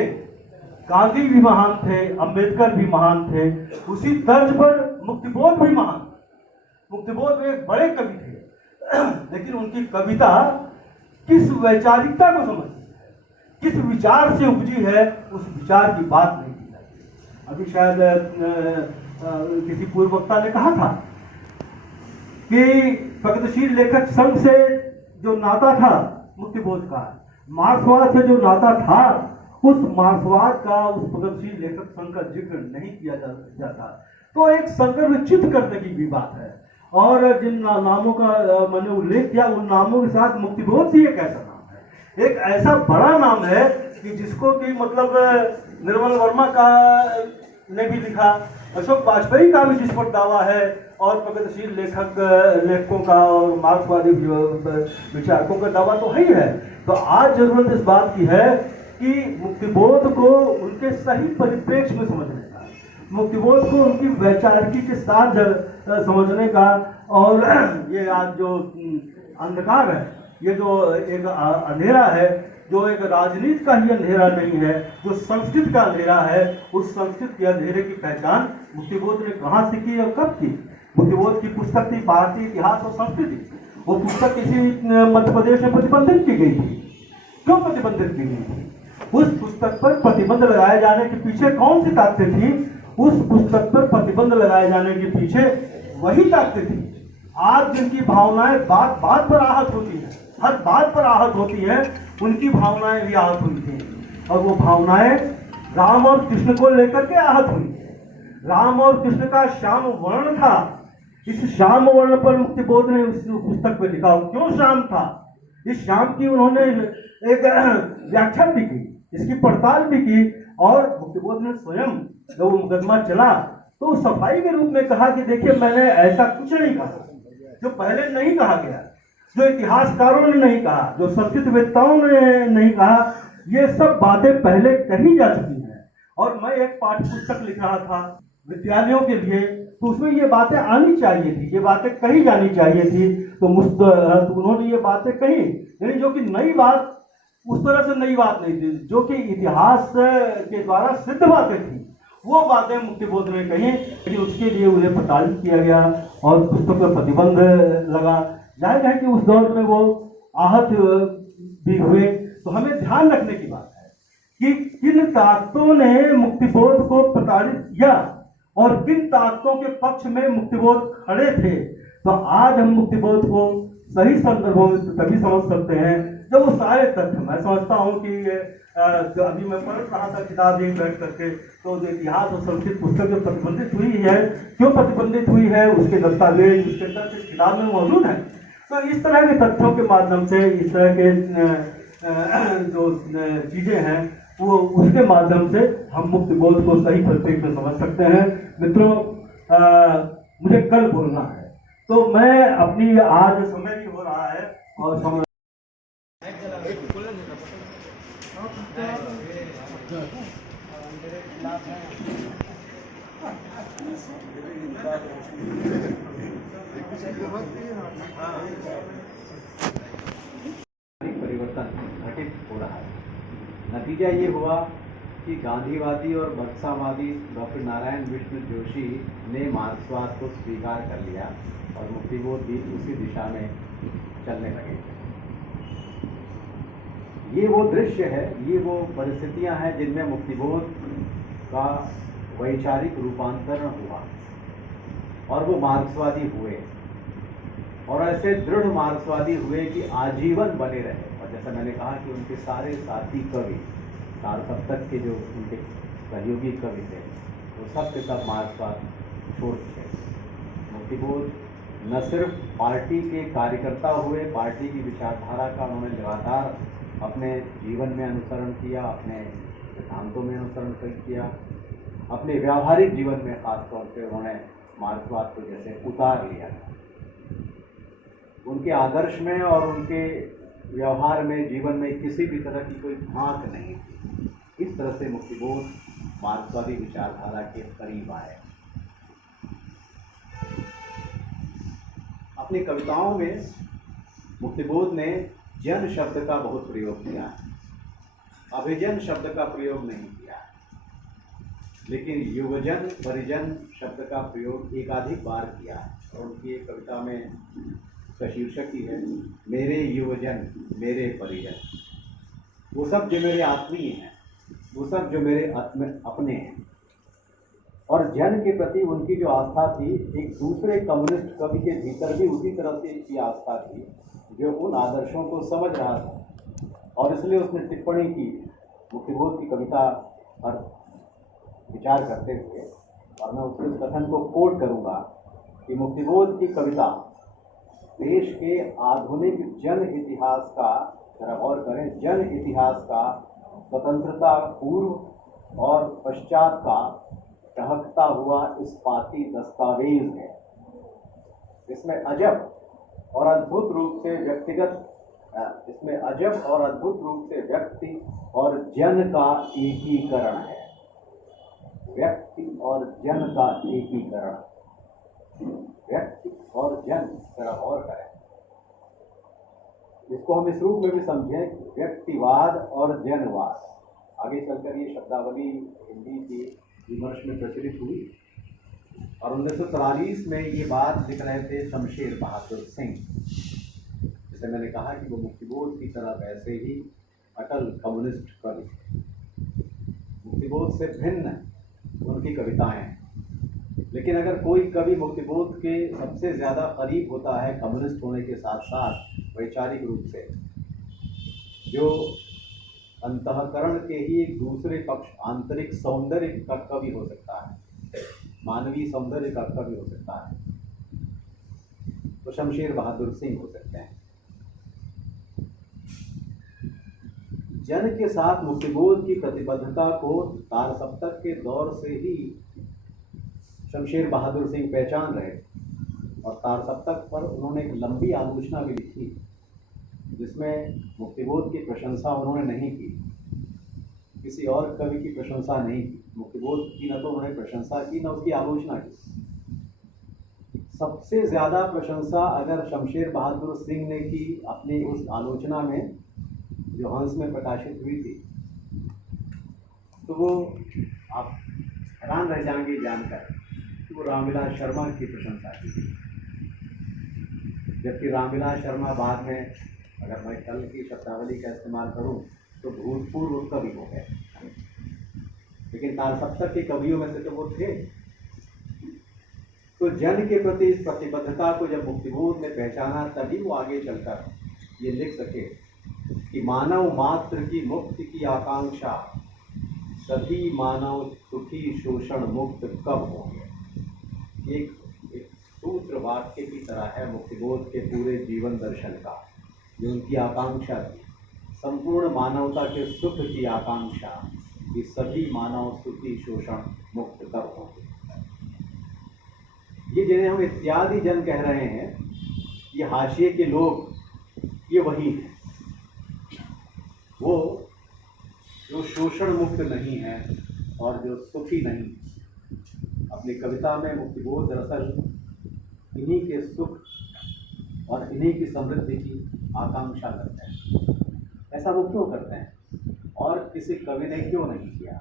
गांधी भी महान थे, अम्बेडकर भी महान थे, उसी तर्ज पर मुक्तिबोध भी महान। मुक्तिबोध एक बड़े कवि थे, लेकिन उनकी कविता किस वैचारिकता को समझती है, किस विचार से उपजी है, उस विचार की बात नहीं की जाती। अभी शायद किसी पूर्व वक्ता ने कहा था कि प्रगतिशील लेखक संघ से जो नाता था मुक्तिबोध का, मार्क्सवाद से जो नाता था, उस मार्क्सवाद का, उस प्रगतिशील लेखक संघ का जिक्र नहीं किया जाता। तो एक संदर्भ चित्त करने की भी बात है, और जिन नामों का मैंने उल्लेख किया, उन नामों के साथ मुक्तिबोध भी एक ऐसा नाम है, एक ऐसा बड़ा नाम है कि जिसको कि मतलब निर्मल वर्मा का ने भी लिखा, अशोक वाजपेयी का भी जिस पर दावा है, और प्रगतिशील लेखकों का और मार्क्सवादी विचारकों का दावा तो है ही है। तो आज जरूरत इस बात की है कि मुक्तिबोध को उनके सही परिप्रेक्ष्य में समझने का, मुक्तिबोध को उनकी वैचारिकी के साथ समझने का, और ये आज जो अंधकार है, ये जो एक अंधेरा है, जो एक राजनीति का ही अंधेरा नहीं है, जो संस्कृत का अंधेरा है, उस संस्कृत के अंधेरे की पहचान मुक्तिबोध ने कहाँ से की और कब की। मुक्तिबोध की पुस्तक थी भारतीय इतिहास और संस्कृति। वो पुस्तक किसी मध्य प्रदेश में प्रतिबंधित की गई थी। क्यों प्रतिबंधित की गई थी? उस पुस्तक पर प्रतिबंध लगाए जाने के पीछे कौन सी ताकतें थी? उस पुस्तक पर प्रतिबंध लगाए जाने के पीछे वही ताकतें थी। आज जिनकी भावनाएं बात बात पर आहत होती है, हर बात पर आहत होती है, उनकी भावनाएं भी आहत हुई थी, और वो भावनाएं राम और कृष्ण को लेकर के आहत हुई। राम और कृष्ण का श्याम वर्ण था, इस श्याम वर्ण पर मुक्तिबोध ने उस पुस्तक में लिखा। क्यों श्याम था? इस श्याम की उन्होंने एक व्याख्या भी की, इसकी पड़ताल भी की, और मुक्तिबोध ने स्वयं जब वो मुकदमा चला तो सफाई के रूप में कहा कि देखिए, मैंने ऐसा कुछ नहीं कहा जो पहले नहीं कहा गया, जो इतिहासकारों ने नहीं कहा, जो संस्कृतवेत्ताओं ने नहीं कहा, ये सब बातें पहले कही जा चुकी हैं। और मैं एक पाठ्य पुस्तक लिख रहा था विद्यालयों के लिए, तो उसमें ये बातें आनी चाहिए थी, ये बातें कही जानी चाहिए थी। तो उन्होंने ये बातें कही, यानी जो कि नई बात, उस तरह से नई बात नहीं थी, जो कि इतिहास के द्वारा सिद्ध बातें थी, वो बातें मुक्तिबोध ने कही, लेकिन उसके लिए उन्हें प्रताड़ित किया गया और पुस्तक पर प्रतिबंध लगा। जाहिर है कि उस दौर में वो आहत भी हुए। तो हमें ध्यान रखने की बात है कि किन ताकतों ने मुक्तिबोध को प्रताड़ित किया और किन ताकतों के पक्ष में मुक्तिबोध खड़े थे। तो आज हम मुक्तिबोध को सही संदर्भों में तभी समझ सकते हैं जब वो सारे तथ्य, मैं समझता हूँ कि जो अभी मैं पढ़ रहा था किताब एक बैठ करके, तो जो इतिहास और संस्कृत पुस्तक जो प्रतिबंधित हुई है, क्यों प्रतिबंधित हुई है, उसके दस्तावेज उसके तथ्य इस किताब में मौजूद हैं। तो इस तरह के तथ्यों के माध्यम से, इस तरह के जो चीज़ें हैं, वो उसके माध्यम से हम मुक्ति बोध को सही परिप्रेक्ष्य में समझ सकते हैं। मित्रों, मुझे कल बोलना है, तो मैं अपनी आज समय भी हो रहा है और समय परिवर्तन घटित हो रहा है। नतीजा ये हुआ कि गांधीवादी और बक्सावादी डॉक्टर नारायण विष्णु जोशी ने मार्क्सवाद को स्वीकार कर लिया और मुक्तिबोध भी उसी दिशा में चलने लगे। ये वो दृश्य है, ये वो परिस्थितियां हैं जिनमें मुक्तिबोध का वैचारिक रूपांतरण हुआ और वो मार्क्सवादी हुए, और ऐसे दृढ़ मार्क्सवादी हुए कि आजीवन बने रहे। और जैसा मैंने कहा कि उनके सारे साथी कवि, तारसप्तक के जो उनके सहयोगी कवि थे, वो सब के सब मार्क्सवाद छोड़ चुके। मुक्तिबोध न सिर्फ पार्टी के कार्यकर्ता हुए, पार्टी की विचारधारा का उन्होंने लगातार अपने जीवन में अनुसरण किया, अपने सिद्धांतों में अनुसरण किया, अपने व्यावहारिक जीवन में खासतौर से उन्होंने मार्क्सवाद को जैसे उतार लिया। उनके आदर्श में और उनके व्यवहार में, जीवन में किसी भी तरह की कोई झांक नहीं थी। इस तरह से मुक्तिबोध मार्क्सवादी विचारधारा के करीब आए। अपनी कविताओं में मुक्तिबोध ने जन शब्द का बहुत प्रयोग किया है, अभिजन शब्द का प्रयोग नहीं किया है, लेकिन युवजन परिजन शब्द का प्रयोग एकाधिक बार किया है। और उनकी एक कविता में उसका शीर्षक ही है, मेरे युवजन मेरे परिजन। वो सब जो मेरे आत्मीय हैं, वो सब जो मेरे अपने हैं। और जन के प्रति उनकी जो आस्था थी, एक दूसरे कम्युनिस्ट कवि के भीतर भी उसी तरह से की आस्था थी, जो उन आदर्शों को समझ रहा था। और इसलिए उसने टिप्पणी की मुक्तिबोध की कविता पर विचार करते हुए, और मैं उसके कथन को कोट करूँगा कि मुक्तिबोध की कविता देश के आधुनिक जन इतिहास का, जरा गौर करें, जन इतिहास का स्वतंत्रता पूर्व और पश्चात का टहकता हुआ इस्पाती दस्तावेज है। इसमें अजब और अद्भुत रूप से व्यक्ति और जन का एकीकरण है। व्यक्ति और जन का एकीकरण, व्यक्ति और जन, जरा और करें। इसको हम इस रूप में भी समझें, व्यक्तिवाद और जनवाद। आगे चलकर ये शब्दावली हिंदी की विमर्श में प्रचलित हुई, और 1943 में ये बात लिख रहे थे शमशेर बहादुर सिंह। जैसे मैंने कहा कि वो मुक्तिबोध की तरह वैसे ही अटल कम्युनिस्ट कवि थे। मुक्तिबोध से भिन्न उनकी कविताएं हैं, लेकिन अगर कोई कवि मुक्तिबोध के सबसे ज़्यादा करीब होता है कम्युनिस्ट होने के साथ साथ वैचारिक रूप से, जो अंतःकरण के ही एक दूसरे पक्ष, आंतरिक सौंदर्य का कवि हो सकता है, मानवीय सौंदर्य का कवि हो सकता है, तो शमशेर बहादुर सिंह हो सकते हैं। जन के साथ मुक्तिबोध की प्रतिबद्धता को तारसप्तक के दौर से ही शमशेर बहादुर सिंह पहचान रहे, और तारसप्तक पर उन्होंने एक लंबी आलोचना भी लिखी, जिसमें मुक्तिबोध की प्रशंसा उन्होंने नहीं की, किसी और कवि की प्रशंसा नहीं की। मुक्तिबोध की न तो उन्होंने प्रशंसा की, न उसकी आलोचना की। सबसे ज़्यादा प्रशंसा अगर शमशेर बहादुर सिंह ने की अपनी उस आलोचना में जो हंस में प्रकाशित हुई थी, तो वो आप हैरान रह जाएंगे जानकर कि वो रामविलास शर्मा की प्रशंसा की थी। जबकि रामविलास शर्मा बाद में, अगर मैं कल की शब्दावली का इस्तेमाल करूं, तो भूतपूर्व कवि हो गए, लेकिन तारसप्तक के कवियों में से तो वो थे। तो जन के प्रति इस प्रतिबद्धता को जब मुक्तिबोध ने पहचाना, तभी वो आगे चलकर ये लिख सके कि मानव मात्र की मुक्ति की आकांक्षा, सभी मानव सुखी शोषण मुक्त कब होंगे। एक सूत्र वाक्य की तरह है मुक्तिबोध के पूरे जीवन दर्शन का, जो उनकी आकांक्षा थी, संपूर्ण मानवता के सुख की आकांक्षा कि सभी मानव सुखी शोषण मुक्त कब होंगे। ये जिन्हें हम इत्यादि जन कह रहे हैं, ये हाशिए के लोग, ये वही हैं, वो जो शोषण मुक्त नहीं है और जो सुखी नहीं। अपनी कविता में मुक्तिबोध दरअसल इन्हीं के सुख और इन्हीं की समृद्धि की आकांक्षा करते हैं। ऐसा वो क्यों करते हैं और किसी कवि ने क्यों नहीं किया,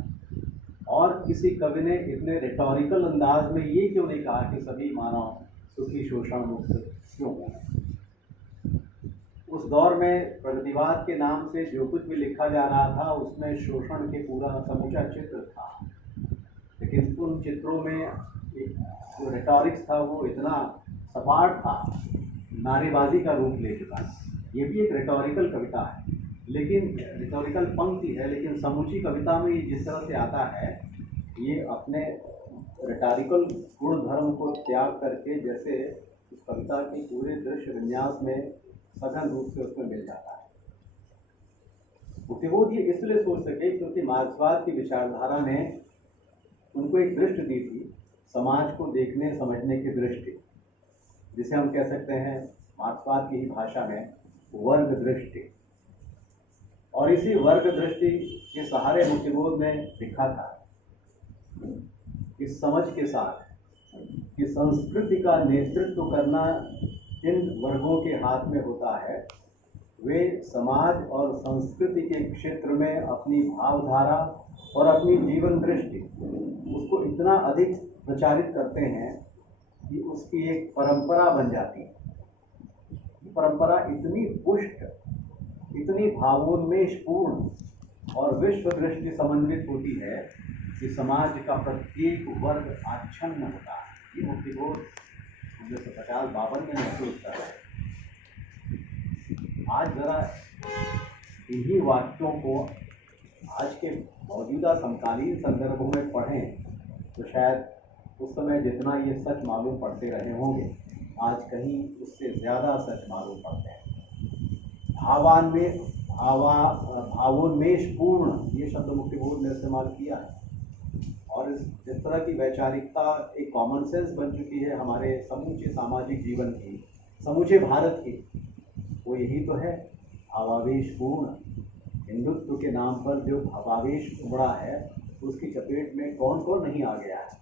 और किसी कवि ने इतने रिटोरिकल अंदाज में ये क्यों नहीं कहा कि सभी मानव सुखी शोषण मुक्त क्यों हों। उस दौर में प्रगतिवाद के नाम से जो कुछ भी लिखा जा रहा था उसमें शोषण के पूरा समूचा चित्र था, लेकिन उन चित्रों में जो रिटोरिक्स था वो इतना सपाट था, नारेबाजी का रूप ले चुका है। ये भी एक रिटोरिकल कविता है, लेकिन रिटोरिकल पंक्ति है, लेकिन समूची कविता में ये जिस तरह से आता है, ये अपने रिटोरिकल गुण धर्म को त्याग करके जैसे उस कविता के पूरे दृश्य विन्यास में सघन रूप से उसमें मिल जाता है। मुक्तिबोध ये इसलिए सोच सके क्योंकि मार्क्सवाद की विचारधारा ने उनको एक दृष्टि दी थी, समाज को देखने समझने की दृष्टि, जिसे हम कह सकते हैं मार्क्सवाद की ही भाषा में वर्ग दृष्टि। और इसी वर्ग दृष्टि के सहारे मुक्तिबोध ने लिखा था इस समझ के साथ कि संस्कृति का नेतृत्व करना जिन वर्गों के हाथ में होता है, वे समाज और संस्कृति के क्षेत्र में अपनी भावधारा और अपनी जीवन दृष्टि उसको इतना अधिक प्रचारित करते हैं कि उसकी एक परंपरा बन जाती है। परंपरा इतनी पुष्ट, इतनी भावोन्मेषपूर्ण और विश्व दृष्टि समन्वित होती है कि समाज का प्रत्येक वर्ग आच्छन्न होता है। ये मुक्तिबोध 1950-52 में महसूस कर रहे हैं। आज जरा इन्हीं वाक्यों को आज के मौजूदा समकालीन संदर्भों में पढ़ें तो शायद उस समय जितना ये सच मालूम पड़ते रहे होंगे, आज कहीं उससे ज़्यादा सच मालूम पड़ते हैं। भावोन्मेषपूर्ण ये शब्द मुक्तिबोध ने इस्तेमाल किया है, और इस तरह की वैचारिकता एक कॉमन सेंस बन चुकी है हमारे समूचे सामाजिक जीवन की, समूचे भारत की। वो यही तो है भावावेशपूर्ण। हिंदुत्व के नाम पर जो भावावेश उमड़ा है उसकी चपेट में कौन कौन नहीं आ गया है।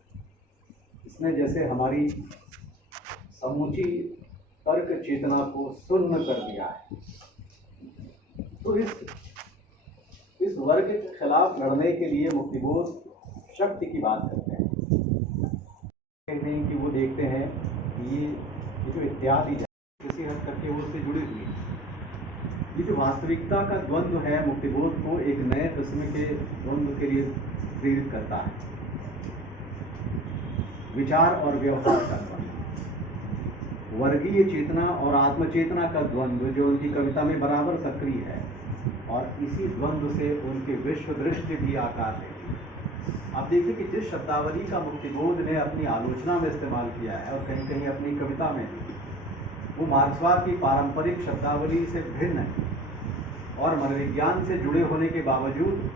इसने जैसे हमारी समूची तर्क चेतना को शून्य कर दिया है। तो इस वर्ग के खिलाफ लड़ने के लिए मुक्तिबोध शक्ति की बात करते हैं। कहते हैं कि वो देखते हैं कि ये जो इत्यादि किसी हद तक के उससे जुड़ी हुई है। ये जो वास्तविकता का द्वंद्व है मुक्तिबोध को एक नए किस्म के द्वंद्व के लिए प्रेरित करता है। विचार और व्यवहार का द्वंद्व, वर्गीय चेतना और आत्मचेतना का द्वंद्व जो उनकी कविता में बराबर सक्रिय है, और इसी द्वंद्व से उनके विश्व दृष्टि भी आकार लेती है। आप देखिए कि जिस शब्दावली का मुक्तिबोध ने अपनी आलोचना में इस्तेमाल किया है और कहीं कहीं अपनी कविता में भी, वो मार्क्सवाद की पारंपरिक शब्दावली से भिन्न है और मनोविज्ञान से जुड़े होने के बावजूद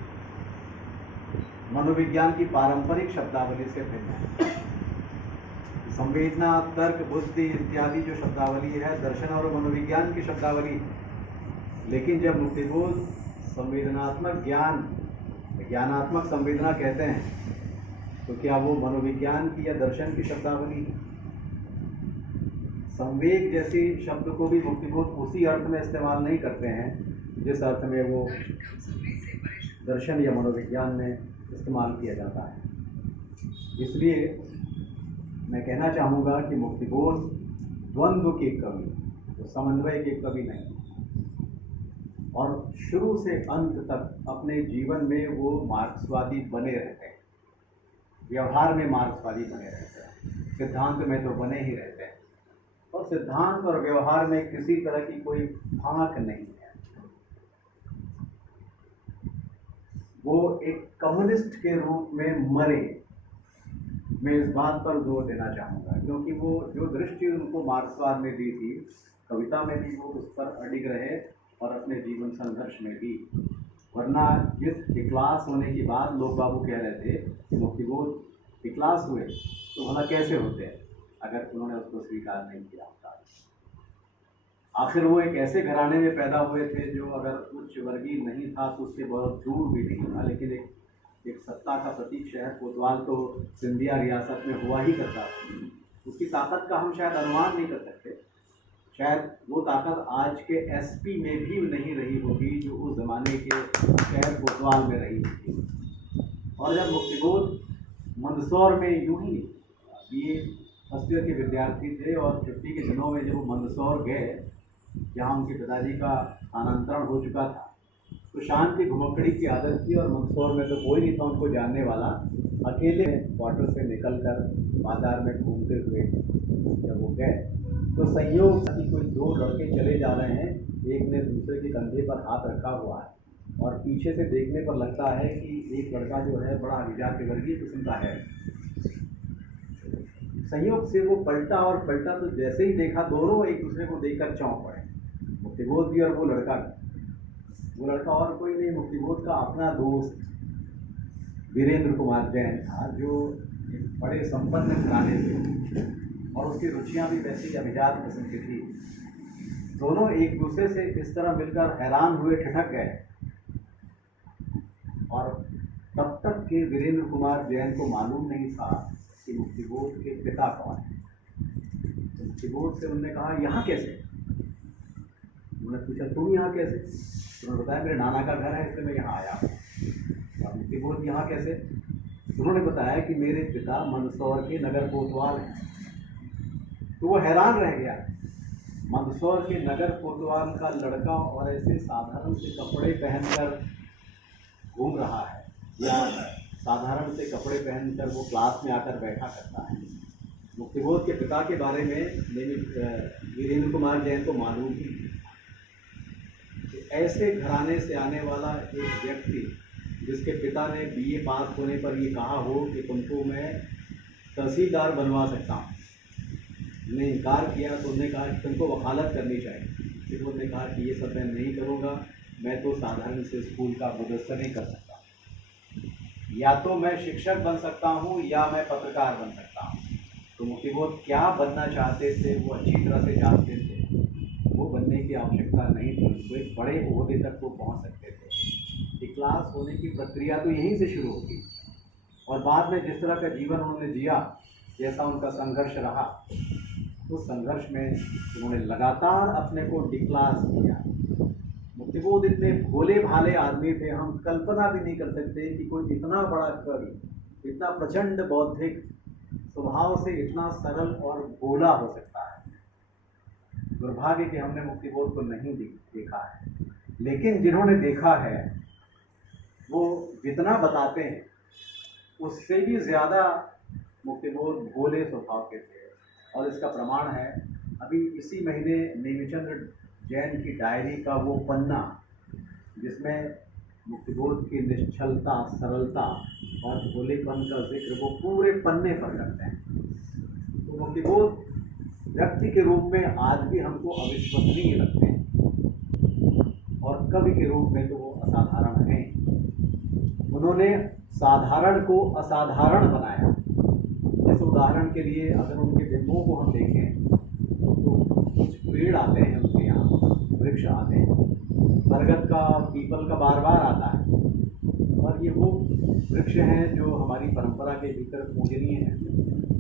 मनोविज्ञान की पारंपरिक शब्दावली से भिन्न है। संवेदना, तर्क, बुद्धि इत्यादि जो शब्दावली है दर्शन और मनोविज्ञान की शब्दावली, लेकिन जब मुक्तिबोध संवेदनात्मक ज्ञान, ज्ञानात्मक संवेदना कहते हैं, तो क्या वो मनोविज्ञान की या दर्शन की शब्दावली? संवेग जैसी शब्द को भी मुक्तिबोध उसी अर्थ में इस्तेमाल नहीं करते हैं जिस अर्थ में वो दर्शन या मनोविज्ञान में इस्तेमाल किया जाता है। इसलिए मैं कहना चाहूँगा कि मुक्तिबोध द्वंद्व के कवि, तो समन्वय के कवि नहीं, और शुरू से अंत तक अपने जीवन में वो मार्क्सवादी बने रहते हैं, व्यवहार में मार्क्सवादी बने रहते हैं, सिद्धांत में तो बने ही रहते हैं, और सिद्धांत और व्यवहार में किसी तरह की कोई फांक नहीं है। वो एक कम्युनिस्ट के रूप में मरे, मैं इस बात पर जोर देना चाहूँगा, क्योंकि वो जो दृष्टि उनको मार्क्सवाद ने दी थी, कविता में भी वो उस पर अडिग रहे और अपने जीवन संघर्ष में भी। वरना जिस विक्लास होने की बात लोग बाबू कह रहे थे कि मुक्तिबोध विक्लास हुए, तो भला कैसे होते हैं अगर उन्होंने उसको स्वीकार नहीं किया होता। आखिर वो एक ऐसे घराने में पैदा हुए थे जो अगर उच्च वर्गीय नहीं था तो उससे बहुत दूर भी नहीं था, लेकिन एक सत्ता का प्रतीक शहर कोतवाल तो सिंधिया रियासत में हुआ ही करता था। उसकी ताकत का हम शायद अनुमान नहीं कर सकते, शायद वो ताकत आज के एसपी में भी नहीं रही होगी जो उस ज़माने के शहर कोतवाल में रही होगी। और जब मुक्तिबोध मंदसौर में यूं ही ये फर्स्ट ईयर के विद्यार्थी थे और छुट्टी के दिनों में जब वो मंदसौर गए, जहाँ उनके पिताजी का स्थानांतरण हो चुका था, तो शांति घुमक्कड़ी की आदत थी और मंदसौर में तो कोई नहीं था उनको जानने वाला। अकेले क्वार्टर से निकलकर बाजार में घूमते हुए जब वो गए, तो संयोग कि कोई दो लड़के चले जा रहे हैं, एक ने दूसरे के कंधे पर हाथ रखा हुआ है और पीछे से देखने पर लगता है कि एक लड़का जो है बड़ा अभिजात वर्गीय किस्म का है। संयोग से वो पलटा और पलटा, तो जैसे ही देखा दोनों एक दूसरे को देखकर चौंक पड़े, मुक्तिबोध भी और वो लड़का भी। वो लड़का और कोई नहीं, मुक्तिबोध का अपना दोस्त वीरेंद्र कुमार जैन था, जो बड़े संपन्न घराने थे और उसकी रुचियां भी वैसी अभिजात किस्म की थी। दोनों एक दूसरे से इस तरह मिलकर हैरान हुए, ठिठक गए। और तब तक के वीरेंद्र कुमार जैन को मालूम नहीं था कि मुक्तिबोध के पिता कौन है। तो मुक्तिबोध से उन्होंने कहा यहाँ कैसे? उन्होंने पूछा तुम यहाँ कैसे? उन्होंने बताया मेरे नाना का घर है इसलिए मैं यहाँ आया हूँ। और मुक्तिबोध यहाँ कैसे? उन्होंने बताया कि मेरे पिता मंदसौर के नगर कोतवाल हैं। तो वो हैरान रह गया, मंदसौर के नगर कोतवाल का लड़का और ऐसे साधारण से कपड़े पहनकर घूम रहा है, या साधारण से कपड़े पहनकर वो क्लास में आकर बैठा करता है। मुक्तिबोध के पिता के बारे में वीरेंद्र कुमार जैन को मालूम ही कि ऐसे घराने से आने वाला एक व्यक्ति जिसके पिता ने बीए पास होने पर ये कहा हो कि तुमको मैं तहसीलदार बनवा सकता हूँ, ने इनकार किया तो उन्होंने कहा कि तुमको वकालत करनी चाहिए। फिर उन्होंने कहा कि ये सब मैं नहीं करूँगा, मैं तो साधारण से स्कूल का मुदस्सर नहीं कर सकता, या तो मैं शिक्षक बन सकता हूँ या मैं पत्रकार बन सकता हूँ। तो मुक्तिबोध क्या बनना चाहते थे वो अच्छी तरह से जानते थे। वो बनने की आवश्यकता नहीं थी, उनको एक बड़े ओहदे तक वो पहुँच सकते थे। क्लास होने की प्रक्रिया तो यहीं से शुरू होगी और बाद में जिस तरह का जीवन उन्होंने जिया, जैसा उनका संघर्ष रहा, उस संघर्ष में उन्होंने लगातार अपने को डिक्लास किया। मुक्तिबोध इतने भोले भाले आदमी थे, हम कल्पना भी नहीं कर सकते कि कोई इतना बड़ा कवि, इतना प्रचंड बौद्धिक स्वभाव से इतना सरल और भोला हो सकता है। दुर्भाग्य कि हमने मुक्तिबोध को नहीं देखा है, लेकिन जिन्होंने देखा है वो जितना बताते हैं उससे भी ज़्यादा मुक्तिबोध भोले स्वभाव के थे। और इसका प्रमाण है अभी इसी महीने नेमिचंद्र जैन की डायरी का वो पन्ना जिसमें मुक्तिबोध की निश्चलता, सरलता और भोलेपन का जिक्र वो पूरे पन्ने पर करते हैं। तो मुक्तिबोध व्यक्ति के रूप में आज भी हमको अविश्वसनीय लगते हैं और कवि के रूप में तो वो असाधारण हैं। उन्होंने साधारण को असाधारण बनाया। जैसे उदाहरण के लिए अगर उनके बिंबों को हम देखें तो कुछ पेड़ आते हैं उनके यहाँ, वृक्ष आते हैं, बरगद का, पीपल का बार बार आता है, और ये वो वृक्ष हैं जो हमारी परंपरा के भीतर पूजनीय हैं।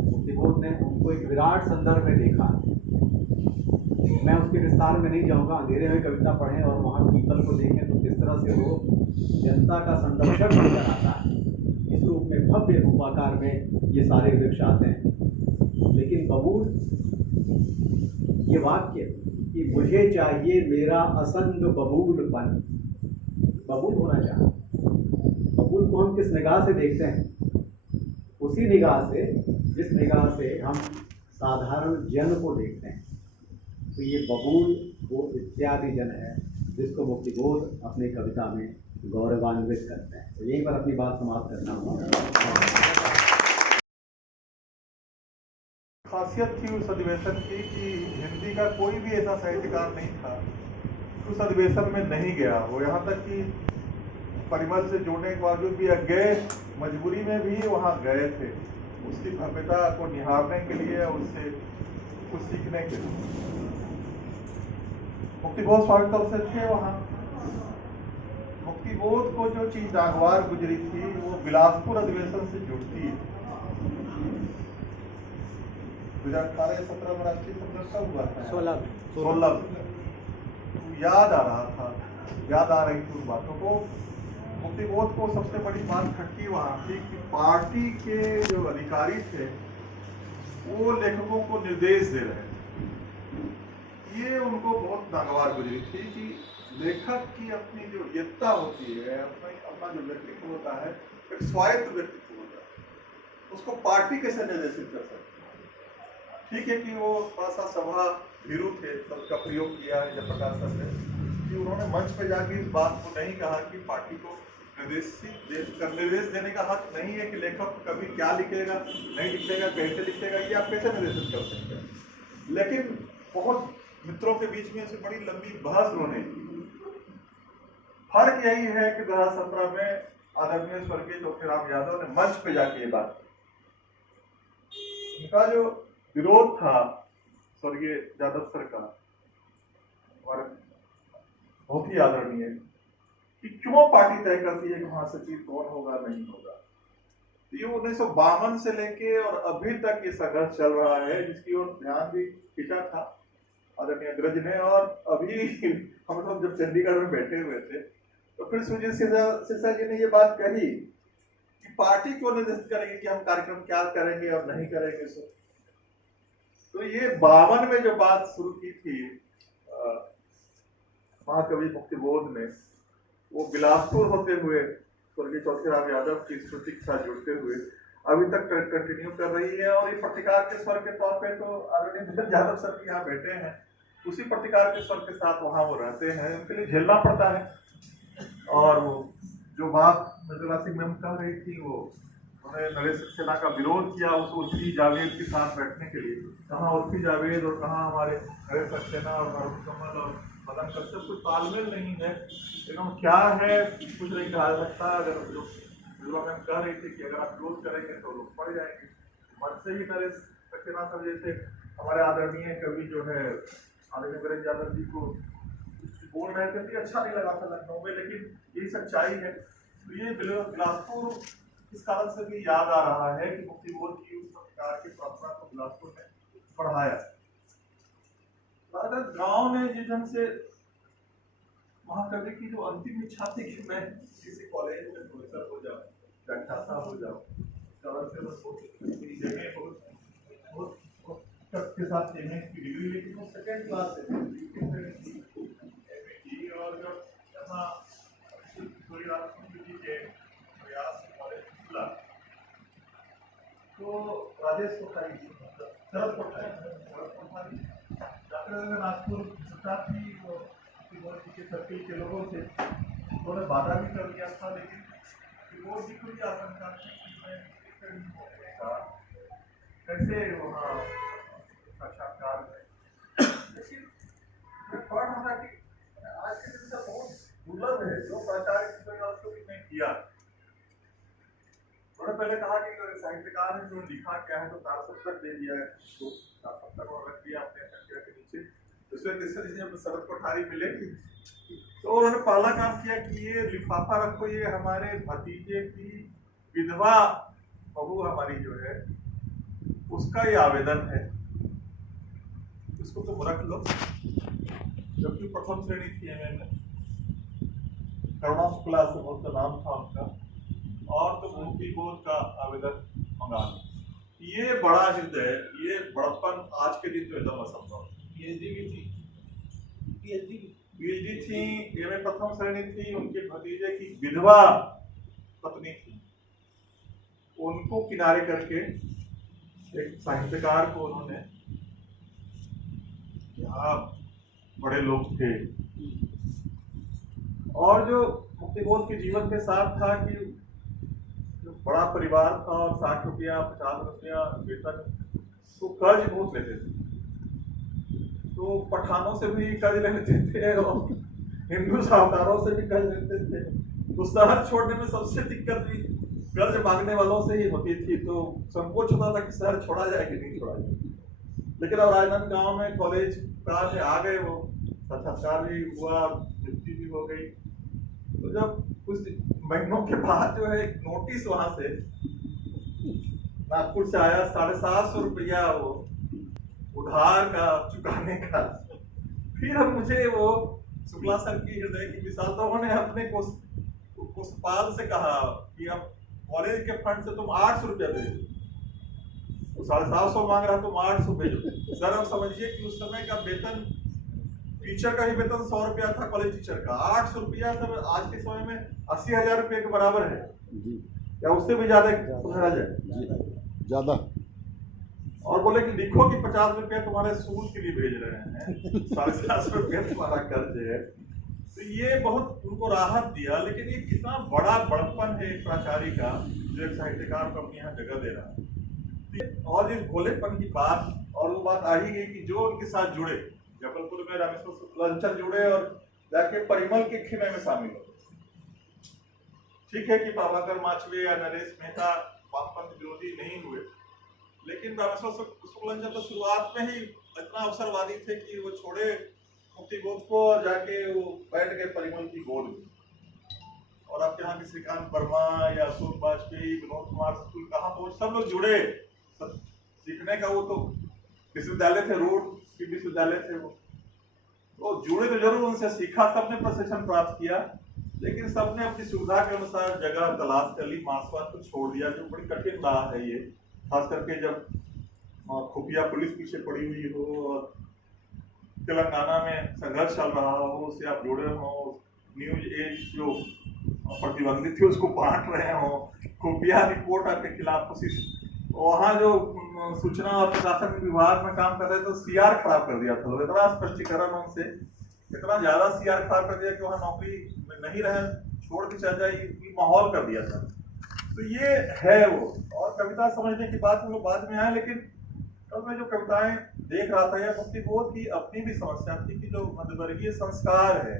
मुक्तिबोध ने उनको एक विराट संदर्भ में देखा। मैं उसके विस्तार में नहीं जाऊँगा, अंधेरे में कविता पढ़ें और वहाँ पीपल को देखें तो किस तरह से वो जनता का संरक्षक नजर आता है। इस रूप में भव्य रूपाकार में ये सारे वृक्ष आते हैं। लेकिन बबूल, ये वाक्य कि मुझे चाहिए मेरा असंग बबूलपन, बबूल होना चाहिए। बबूल को हम किस निगाह से देखते हैं? उसी निगाह से जिस निगाह से हम साधारण जन को देखते हैं। तो ये बबूल वो इत्यादि जन है जिसको मुक्तिबोध अपनी कविता में गौरवान्वित करते हैं। तो यहीं पर अपनी बात समाप्त करना होगा। खासियत थी उस अधिवेशन की कि हिंदी का कोई भी ऐसा साहित्यकार नहीं था उस अधिवेशन में नहीं गया वो। यहाँ तक कि परिमल से जोड़ने के बावजूद भी गए, मजबूरी में भी वहाँ गए थे उसकी भव्यता को निहारने के लिए, उससे कुछ सीखने के लिए। मुक्तिबोध स्वागत से थे वहाँ। मुक्तिबोध को जो चीज नागवार गुजरी थी वो बिलासपुर अधिवेशन से जुड़ती है। 2018-17 में राष्ट्रीय संघर्ष कब हुआ था? 16 याद आ रहा था, याद आ रही थी उन बातों को। मुक्तिबोध को सबसे बड़ी बात खटकी वहाँ थी कि पार्टी के जो अधिकारी थे वो लेखकों को निर्देश दे रहे थे। ये उनको बहुत नागवार गुजरी थी कि लेखक की अपनी जो योग्यता होती है, अपना जो व्यक्तित्व होता है, एक स्वायत्त व्यक्तित्व होता है, उसको पार्टी कैसे निर्देशित कर सकती है। ठीक है कि वो थोड़ा सा सभा भीरू थे, शब्द का प्रयोग किया है जयप्रकाश सर ने कि उन्होंने मंच पे जाके इस बात को नहीं कहा कि पार्टी को निर्देश देने का हक नहीं है कि लेखक कभी क्या लिखेगा, नहीं लिखेगा, कैसे लिखेगा, ये आप कैसे निर्देशित कर सकते हैं। लेकिन बहुत मित्रों के बीच में ऐसी बड़ी लंबी बहस होने की। फर्क यही है कि 2017 में आदरणीय स्वर्गीय चौथीराम यादव ने मंच पे जाके ये बात की। उनका जो विरोध था स्वर्गीय यादव सर का और बहुत ही आदरणीय कि क्यों पार्टी तय करती है कि महासचिव कौन होगा नहीं होगा। ये 1952 से लेके और अभी तक ये संघर्ष चल रहा है, जिसकी ओर ध्यान भी खींचा था आदरणीय अग्रज ने। और अभी हम लोग जब चंडीगढ़ में बैठे हुए थे तो फिर सुजीत सिरसा जी ने ये बात कही कि पार्टी क्यों निर्देशित करेंगे कि हम कार्यक्रम क्या करेंगे और नहीं करेंगे। तो ये 52 में जो बात शुरू की थी महाकवि मुक्तिबोध ने, वो बिलासपुर होते हुए स्वर्गीय चौथीराम यादव की स्मृति के साथ जुड़ते हुए अभी तक कंटिन्यू कर रही है। और ये पत्रकार के स्वर के तौर पे तो आदरणीय यादव सर भी यहाँ बैठे हैं, उसी पत्रकार के स्वर के साथ वहाँ वो रहते हैं, उनके लिए झेलना पड़ता है। और वो जो बात मृदुला सिंह मैम कह रही थी, वो उन्होंने नरेश सक्सेना का विरोध किया उस उर्फी जावेद के साथ बैठने के लिए। कहाँ उर्फी जावेद और कहाँ हमारे नरेश सक्सेना और अरुण कमल और मदन कश्यप कोई तालमेल नहीं है। लेकिन क्या है कुछ नहीं कहा जा सकता। अगर जो मृदुला मैम कह रही थी कि अगर आप विरोध करेंगे तो लोग पड़ जाएंगे। मन से ही नरेश सक्सेना सर जैसे हमारे आदरणीय कवि जो है आदरणीय वीरेंद्र यादव जी को बोल रहे थे, अच्छा नहीं लगा था लखनऊ में, लेकिन यही सच्चाई है। तो ये बिलासपुर इस कारण से भी याद आ रहा है कि मुक्तिबोध की उस प्रकार की प्रार्थना को बिलासपुर में पढ़ाया। अगर गांव में जिस ढंग से महाकवि की जो अंतिम इच्छा थी कि मैं किसी कॉलेज में प्रोफेसर हो जाऊं, व्याख्याता हो जाऊं, बहुत के साथ एमए की डिग्री, लेकिन वो सेकेंड क्लास से और जब यहाँ जी के प्रयास कॉलेज खुला तो राजेश कोठारी शरद कोठारी डॉक्टर नागपुर सरकार थी जी के सर्किल के लोगों से उन्होंने वादा भी कर दिया था। लेकिन वो जी को भी आशंका थी कि मैं कैसे वहाँ साक्षात्कार में, लेकिन पढ़ रहा कि आज के दिन से बहुत दुर्लभ है जो प्राचार्य उसको भी नहीं किया। उन्होंने पहले कहा कि साहित्यकार ने जो लिखा क्या है तो तारसप्तक दे दिया है, तो तारसप्तक और रख दिया अपने तकिया के नीचे। दूसरे तीसरे जब शरद कोठारी मिले तो उन्होंने पहला काम किया कि ये लिफाफा रखो, ये हमारे भतीजे की विधवा बहू हमारी जो है उसका ये आवेदन है, इसको तुम रख लो। जबकि प्रथम श्रेणी थी एमए में, करुणा शुक्ला से बहुत का नाम था उनका, और तो मुक्तिबोध का आवेदन मंगा लो। ये बड़ा हृदय, ये बड़प्पन आज के दिन तो एकदम असंभव। पीएचडी थी, एमए प्रथम श्रेणी थी, उनके भतीजे की विधवा पत्नी थी, उनको किनारे करके एक साहित्यकार को उन्होंने, क्या बड़े लोग थे। और जो मुक्तिबोध के जीवन के साथ था कि जो बड़ा परिवार था और 60 रुपया 50 रुपया वेतन, तो कर्ज बहुत लेते थे। तो पठानों से भी कर्ज लेते थे और हिंदू साहूकारों से भी कर्ज लेते थे। तो शहर छोड़ने में सबसे दिक्कत भी कर्ज मांगने वालों से ही होती थी। तो संकोच होता था कि शहर छोड़ा जाए कि नहीं छोड़ा जाए। लेकिन अब राजनांदगांव में कॉलेज क्लास में आ गए, वो साक्षात्कार भी हुआ, नियुक्ति भी हो गई। तो जब कुछ महीनों के बाद जो है एक नोटिस वहां से नागपुर से आया, 750 रुपया वो उधार का चुकाने का। फिर अब मुझे वो शुक्ला सर की हृदय की विशालता, उन्होंने अपने कोषपाल से कहा कि अब कॉलेज के फंड से तुम 800 रुपया भेजो। तो 750 मांग रहा, तुम 800 भेजो। सर अब समझिए कि उस समय का वेतन, टीचर का ही वेतन 100 रुपया था, कॉलेज टीचर का 800 रुपया सर आज के समय में 80,000 रुपये के बराबर है या उससे भी ज्यादा समझा जाए ज्यादा। और बोले कि लिखो कि 50 रुपया तुम्हारे स्कूल के लिए भेज रहे हैं, 750 रुपया तुम्हारा कर्ज है। तो ये बहुत उनको राहत दिया। लेकिन ये कितना बड़ा बड़प्पन है एक प्राचार्य का, जो एक साहित्यकार को अपनी यहाँ जगह दे रहा है। और इस भोलेपन की बात, और वो बात आ ही गई कि जो उनके साथ जुड़े, जबलपुर में रामेश्वर शुक्लाचार्य जुड़े और जाके परिमल के खेमे में शामिल हो। ठीक है कि प्रभाकर माचवे या नरेश मेहता वामपंथ विरोधी नहीं हुए, लेकिन रामेश्वर शुक्लाचार्य तो शुरुआत में ही इतना अवसरवादी थे कि वो छोड़े मुक्तिबोध को और जाके वो बैठ गए परिमल की गोद में। और आपके यहाँ के श्रीकांत वर्मा या अशोक वाजपेयी, विनोद कुमार स्कूल कहाँ पहुंच, सब लोग जुड़े सीखने का। वो तो विश्वविद्यालय थे, रोड की विश्वविद्यालय थे वो, तो जुड़े तो जरूर, उनसे सीखा, सबने प्रशिक्षण प्राप्त किया। लेकिन सबने अपनी सुविधा के अनुसार जगह तलाश कर ली, मार्क्सवाद को छोड़ दिया, जो बड़ी कठिन रहा है ये, खास करके जब खुफिया पुलिस पीछे पड़ी हुई हो और तेलंगाना में संघर्ष चल रहा हो, उससे आप जुड़े हो, न्यूज एज जो प्रतिबंधित थी उसको बांट रहे हो, खुफिया रिपोर्ट आपके खिलाफ कोशिश, वहाँ जो सूचना और प्रशासन विभाग में काम कर रहे थे तो सीआर खराब कर दिया था। इतना स्पष्टीकरण उनसे, इतना ज्यादा सीआर खराब कर दिया कि वहाँ नौकरी में नहीं रहे, छोड़ के चल जाए, ये माहौल कर दिया था। तो ये है वो। और कविता समझने की बात हम लोग बाद में आए, लेकिन कल मैं जो कविताएं देख रहा था, यह मुक्तिबोध की अपनी भी समस्या थी कि जो मध्यवर्गीय संस्कार है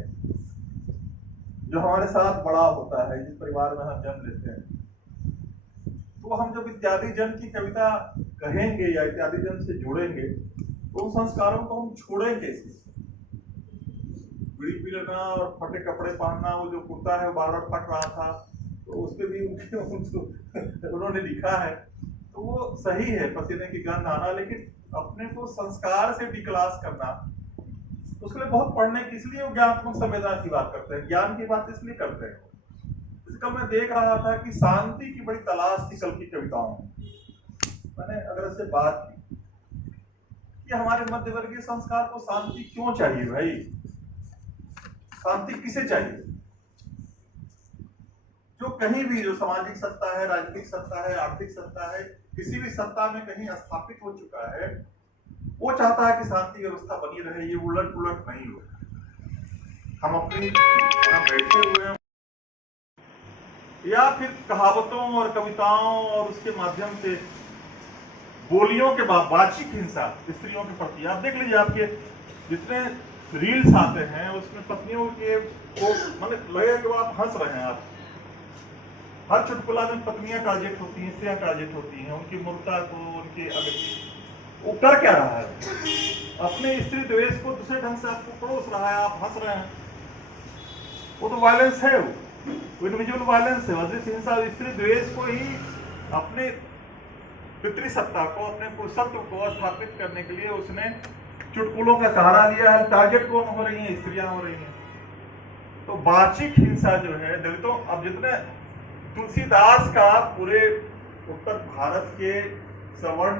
जो हमारे साथ बड़ा होता है, जिस परिवार में हम जन्म लेते हैं, तो हम जब इत्यादि जन की कविता कहेंगे या इत्यादि जन से जुड़ेंगे तो उन संस्कारों को हम छोड़ेंगे कैसे। बीड़ी पी लेना और फटे कपड़े पहनना, वो जो कुर्ता है बार बार फट रहा था, तो उसपे भी उन्होंने लिखा है, तो वो सही है, पसीने की गंध आना। लेकिन अपने को संस्कार से डिक्लास करना, उसके लिए बहुत पढ़ने की, इसलिए वो ज्ञानात्मक संवेदना की बात करते हैं, ज्ञान की बात इसलिए करते हैं। कल मैं देख रहा था कि शांति की बड़ी तलाश थी कल की कविताओं में। मैंने अगर इससे बात की कि हमारे मध्यवर्गीय संस्कार को शांति क्यों चाहिए भाई, शांति किसे चाहिए? जो कहीं भी, जो सामाजिक सत्ता है, राजनीतिक सत्ता है, आर्थिक सत्ता है, किसी भी सत्ता में कहीं स्थापित हो चुका है, वो चाहता है कि शांति व्यवस्था बनी रहे, ये उलट पुलट नहीं हो। हम अपनी बैठे हुए हैं या फिर कहावतों और कविताओं और उसके माध्यम से बोलियों के वाचिक हिंसा स्त्रियों के प्रति, आप देख लीजिए, आपके जितने रील्स आते हैं उसमें पत्नियों के वो मतलब लगेगा कि वो आप हंस रहे हैं। आप हर चुटकुला में पत्नियां टारगेट होती हैं, स्त्रियां टारगेट होती हैं, उनकी मूर्खता को, उनके वो कर क्या रहा है, अपने स्त्री द्वेष को दूसरे ढंग से आपको परोस रहा है, आप हंस रहे हैं, वो तो वायलेंस है, वो इंडिविजुअल वायलेंस है। अदृश्य हिंसा स्त्री द्वेष को ही अपने पितृसत्ता को, अपने पुरुषत्व को स्थापित करने के लिए उसने चुटकुलों का सहारा लिया है। टारगेट कौन हो रही है? स्त्रियां हो रही हैं। तो वाचिक हिंसा जो है दलितों, अब जितने तुलसीदास का पूरे उत्तर भारत के सवर्ण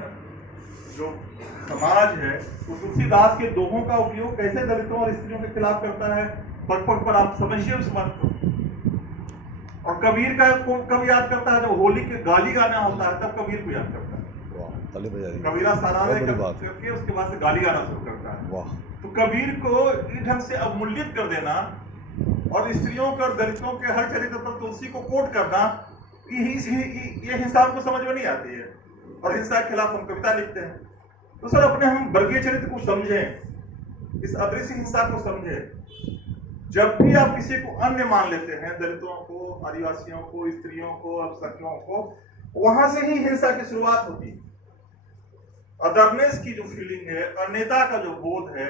जो समाज है, तो तुलसीदास के दोहों का उपयोग कैसे दलितों और स्त्रियों के खिलाफ करता है, पग पग पर आप समझिए उस बात को। और कबीर का कब याद करता है? जब होली के गाली गाना होता है तब कबीर को याद करता है। कबीरा सारारे करके उसके बाद से गाली गाना शुरू करता है। तो कबीर को इस ढंग से अवमूल्यित कर देना और स्त्रियों के और दलितों के हर चरित्र पर तुलसी को कोट करना, ये हिंसा हमको समझ में नहीं आती है, और हिंसा के खिलाफ हम कविता लिखते हैं। तो सर अपने हम वर्गीय चरित्र को समझें, इस अदृश्य हिंसा को समझें। जब भी आप किसी को अन्य मान लेते हैं, दलितों को, आदिवासियों को, स्त्रियों को, अल्पसंख्यकों को, वहां से ही हिंसा की शुरुआत होती है। अदरनेस की जो फीलिंग है, अन्यता का जो बोध है,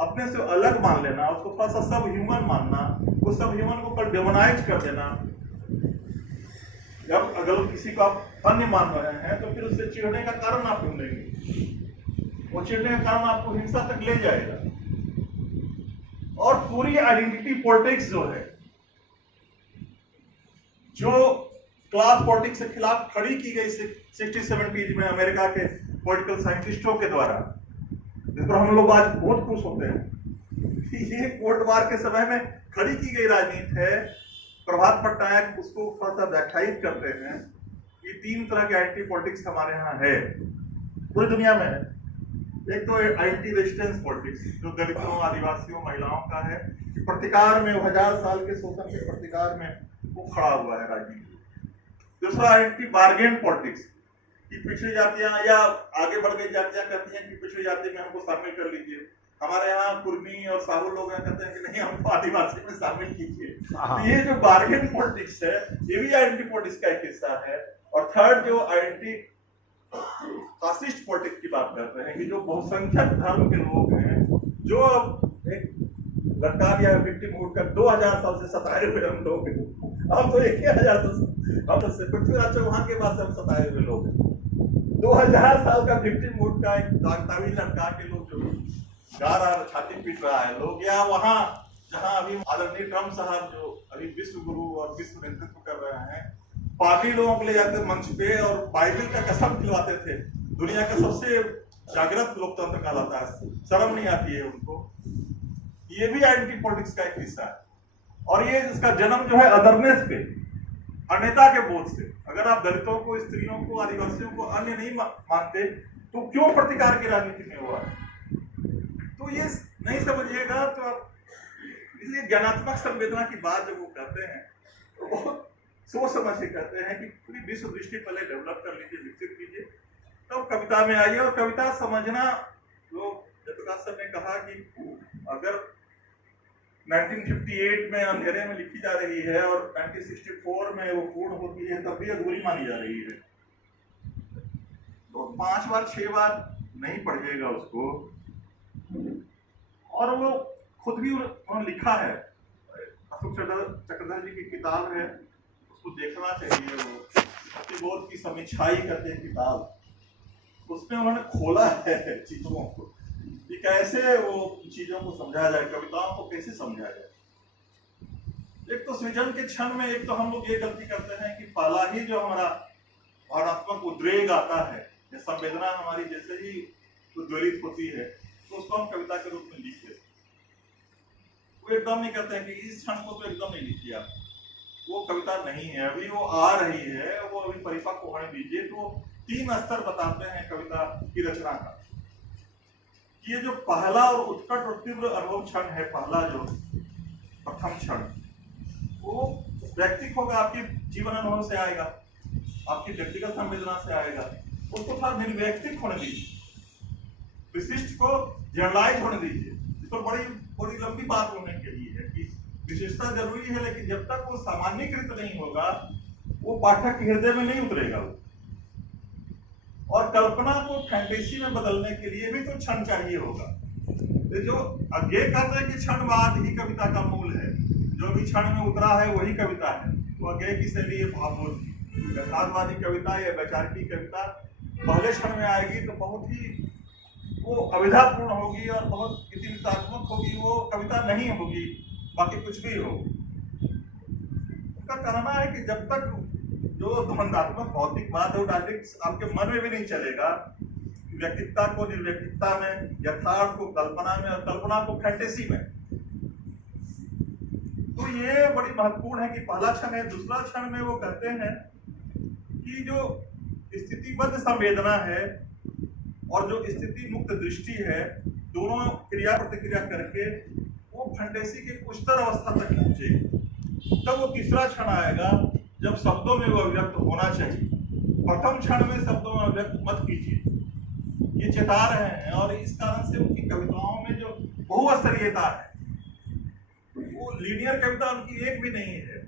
अपने से अलग मान लेना, उसको थोड़ा सा सब ह्यूमन मानना, उस सब ह्यूमन को पर डिमोनाइज कर देना। जब अगर किसी को आप अन्य मान रहे हैं तो फिर उससे चिढ़ने का कारण आप ढूंढेंगे, वो चिढ़ने का कारण आपको हिंसा तक ले जाएगा। और पूरी आइडेंटिटी पॉलिटिक्स जो है, जो क्लास पॉलिटिक्स के खिलाफ खड़ी की गई 60-70s में अमेरिका के पॉलिटिकल साइंटिस्टों के द्वारा, जिस पर हम लोग आज बहुत खुश होते हैं। ये कोल्ड वार के समय में खड़ी की गई राजनीति है। प्रभात पट्टनायक उसको थोड़ा सा व्याख्यायित करते हैं कि 3 तरह के आइडेंटिटी पॉलिटिक्स हमारे यहाँ है, पूरी दुनिया में है। एक तो एंटी रेजिस्टेंस पॉलिटिक्स, जो दलितों, आदिवासियों, महिलाओं का है, कि प्रतिकार में 1000 साल के शोषण के प्रतिकार में वो खड़ा हुआ है राजनीति। दूसरा एंटी बार्गेन पॉलिटिक्स, कि पिछड़ी जातियां या आगे बढ़ गई जातियां कहती हैं कि पिछड़ी जाति में हमको शामिल कर लीजिए। हमारे यहाँ कुर्मी और साहू लोग कहते हैं कि नहीं, हमको आदिवासी में शामिल कीजिए। तो ये जो बार्गेन पॉलिटिक्स है, ये भी आइडेंटिटी पॉलिटिक्स का एक हिस्सा है। और थर्ड जो आइडेंटिटी कास्टिस्ट पॉलिटिक्स की बात करते हैं, कि जो बहुसंख्यक धर्म के लोग हैं, जो एक लड़का या विक्टिमहुड का 2000 साल से सताए हुए हम लोग हैं। हम तो 1000 पृथ्वीराज चौहान के बाद से हम सताए हुए लोग हैं। 2000 साल का विक्टिमहुड का एक दागतावी लड़का के लोग जो गा रहा है, छाती पीट रहा है लोग, या वहां जहां अभी आदरणीय ट्रम्प साहब जो अभी विश्व गुरु और विश्व नेतृत्व कर रहे हैं, पागली लोगों को ले जाते मंच पे और बाइबल का कसम खिलवाते थे। दुनिया का सबसे जागृत लोकतंत्र कहलाता है, शर्म नहीं आती है उनको। ये भी आइडेंटिटी पॉलिटिक्स का एक हिस्सा है। और ये इसका जन्म जो है अदरनेस पे, अन्यता के बोध से। अगर आप दलितों को, स्त्रियों को, आदिवासियों को अन्य नहीं मानते तो क्यों प्रतिकार की राजनीति में हुआ? तो ये नहीं समझिएगा तो आप, इसलिए ज्ञानात्मक संवेदना की बात जब वो करते हैं तो बहुत सोच समझ के कहते हैं कि पूरी विश्व दृष्टि पहले डेवलप कर लीजिए, विकसित कीजिए, तब तो कविता में आइए। और कविता समझना, लोग जयप्रकाश सर ने कहा कि अगर 1958 में अंधेरे में लिखी जा रही है और 1964 में वो पूर्ण होती है, तब भी अधूरी मानी जा रही है। तो 5 बार 6 बार नहीं पढ़िएगा उसको। और वो खुद भी उन्होंने लिखा है, अशोक चक्रधर जी की किताब है, उसको देखना चाहिए। वो बोध की समीक्षाई करते हैं किताब, उसमें उन्होंने खोला है चीजों को कि कैसे वो चीजों को समझा जाए, कविताओं को कैसे समझा जाए। एक तो सृजन के क्षण में एक तो हम लोग ये गलती करते हैं कि पहला ही जो हमारा भावनात्मक उद्वेग आता है या संवेदना हमारी जैसे ही उद्वेलित होती है तो उसको हम कविता के रूप में लिख देते हैं। वो एकदम नहीं कहते हैं कि इस क्षण को तो एकदम नहीं लिखिए आप, वो कविता नहीं है, अभी वो आ रही है, वो अभी परिपक्व होने दीजिए। तो 3 स्तर बताते हैं कविता की रचना का। ये जो पहला और उत्कट और तीव्र अनुभव क्षण है, पहला जो प्रथम क्षण, वो व्यक्तिगत होगा, आपके जीवन अनुभव से आएगा, आपकी व्यक्तिगत संवेदना से आएगा। उसको थोड़ा निर्व्यक्तिक होने दीजिए, विशिष्ट को जनरलाइज होने दीजिए। इस पर बड़ी लंबी बात होने के लिए है कि विशेषता जरूरी है, लेकिन जब तक वो सामान्यकृत नहीं होगा वो पाठक के हृदय में नहीं उतरेगा। और कल्पना को फैंटेसी में बदलने के लिए भी तो क्षण चाहिए होगा। तो जो अज्ञे कहते हैं कि क्षणवाद ही कविता का मूल है, जो भी क्षण में उतरा है वही कविता है, तो अज्ञे की शैली है भावबोध की। यथार्थवादी कविता या वैचारिक कविता पहले क्षण में आएगी तो बहुत ही वो अविधापूर्ण होगी और बहुत इतिवृत्तात्मक होगी, वो कविता नहीं होगी, बाकी कुछ भी हो। उसका कहना है कि जब तक जो ध्वन्यात्मक भौतिक बात है डायरेक्ट आपके मन में भी नहीं चलेगा, व्यक्तित्ता को निर्व्यक्तिकता में, यथार्थ को कल्पना में और कल्पना को फैंटेसी में। तो ये बड़ी महत्वपूर्ण है कि पहला क्षण है। दूसरा क्षण में वो कहते हैं कि जो स्थितिबद्ध संवेदना है और जो स्थिति मुक्त दृष्टि है, दोनों क्रिया प्रतिक्रिया करके वो फंटेसी के उच्चतर अवस्था तक पहुंचेगी। तब वो तीसरा क्षण आएगा जब शब्दों में वो अभिव्यक्त होना चाहिए। प्रथम क्षण में शब्दों में अभिव्यक्त मत कीजिए, ये चेता रहे हैं। और इस कारण से उनकी कविताओं में जो बहुस्तरीयता है, वो लीनियर कविता उनकी एक भी नहीं है।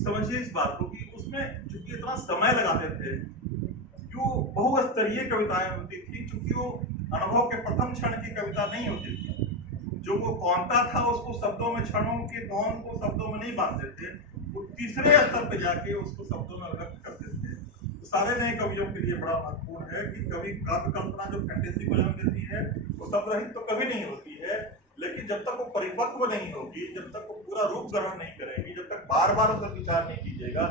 समझिए इस बात को कि उसमें चूंकि इतना समय लगाते थे, जो बहुस्तरीय कविताएं होती थी, चूंकि वो अनुभव के प्रथम क्षण की कविता नहीं होती थी। जो वो कौनता था उसको शब्दों में, क्षणों के कौन को शब्दों में नहीं बांधते थे, वो तीसरे स्तर पे जाके उसको शब्दों में व्यक्त करते थे। तो सारे नए कवियों के लिए बड़ा महत्वपूर्ण है कि कवि काव्य कल्पना जो फैंटेसी को जन्म देती है वो शब्द रहित तो कभी नहीं होती है, लेकिन जब तक वो परिपक्व नहीं होगी, जब तक वो पूरा रूप ग्रहण नहीं करेगी, जब तक बार बार उस पर विचार नहीं कीजिएगा,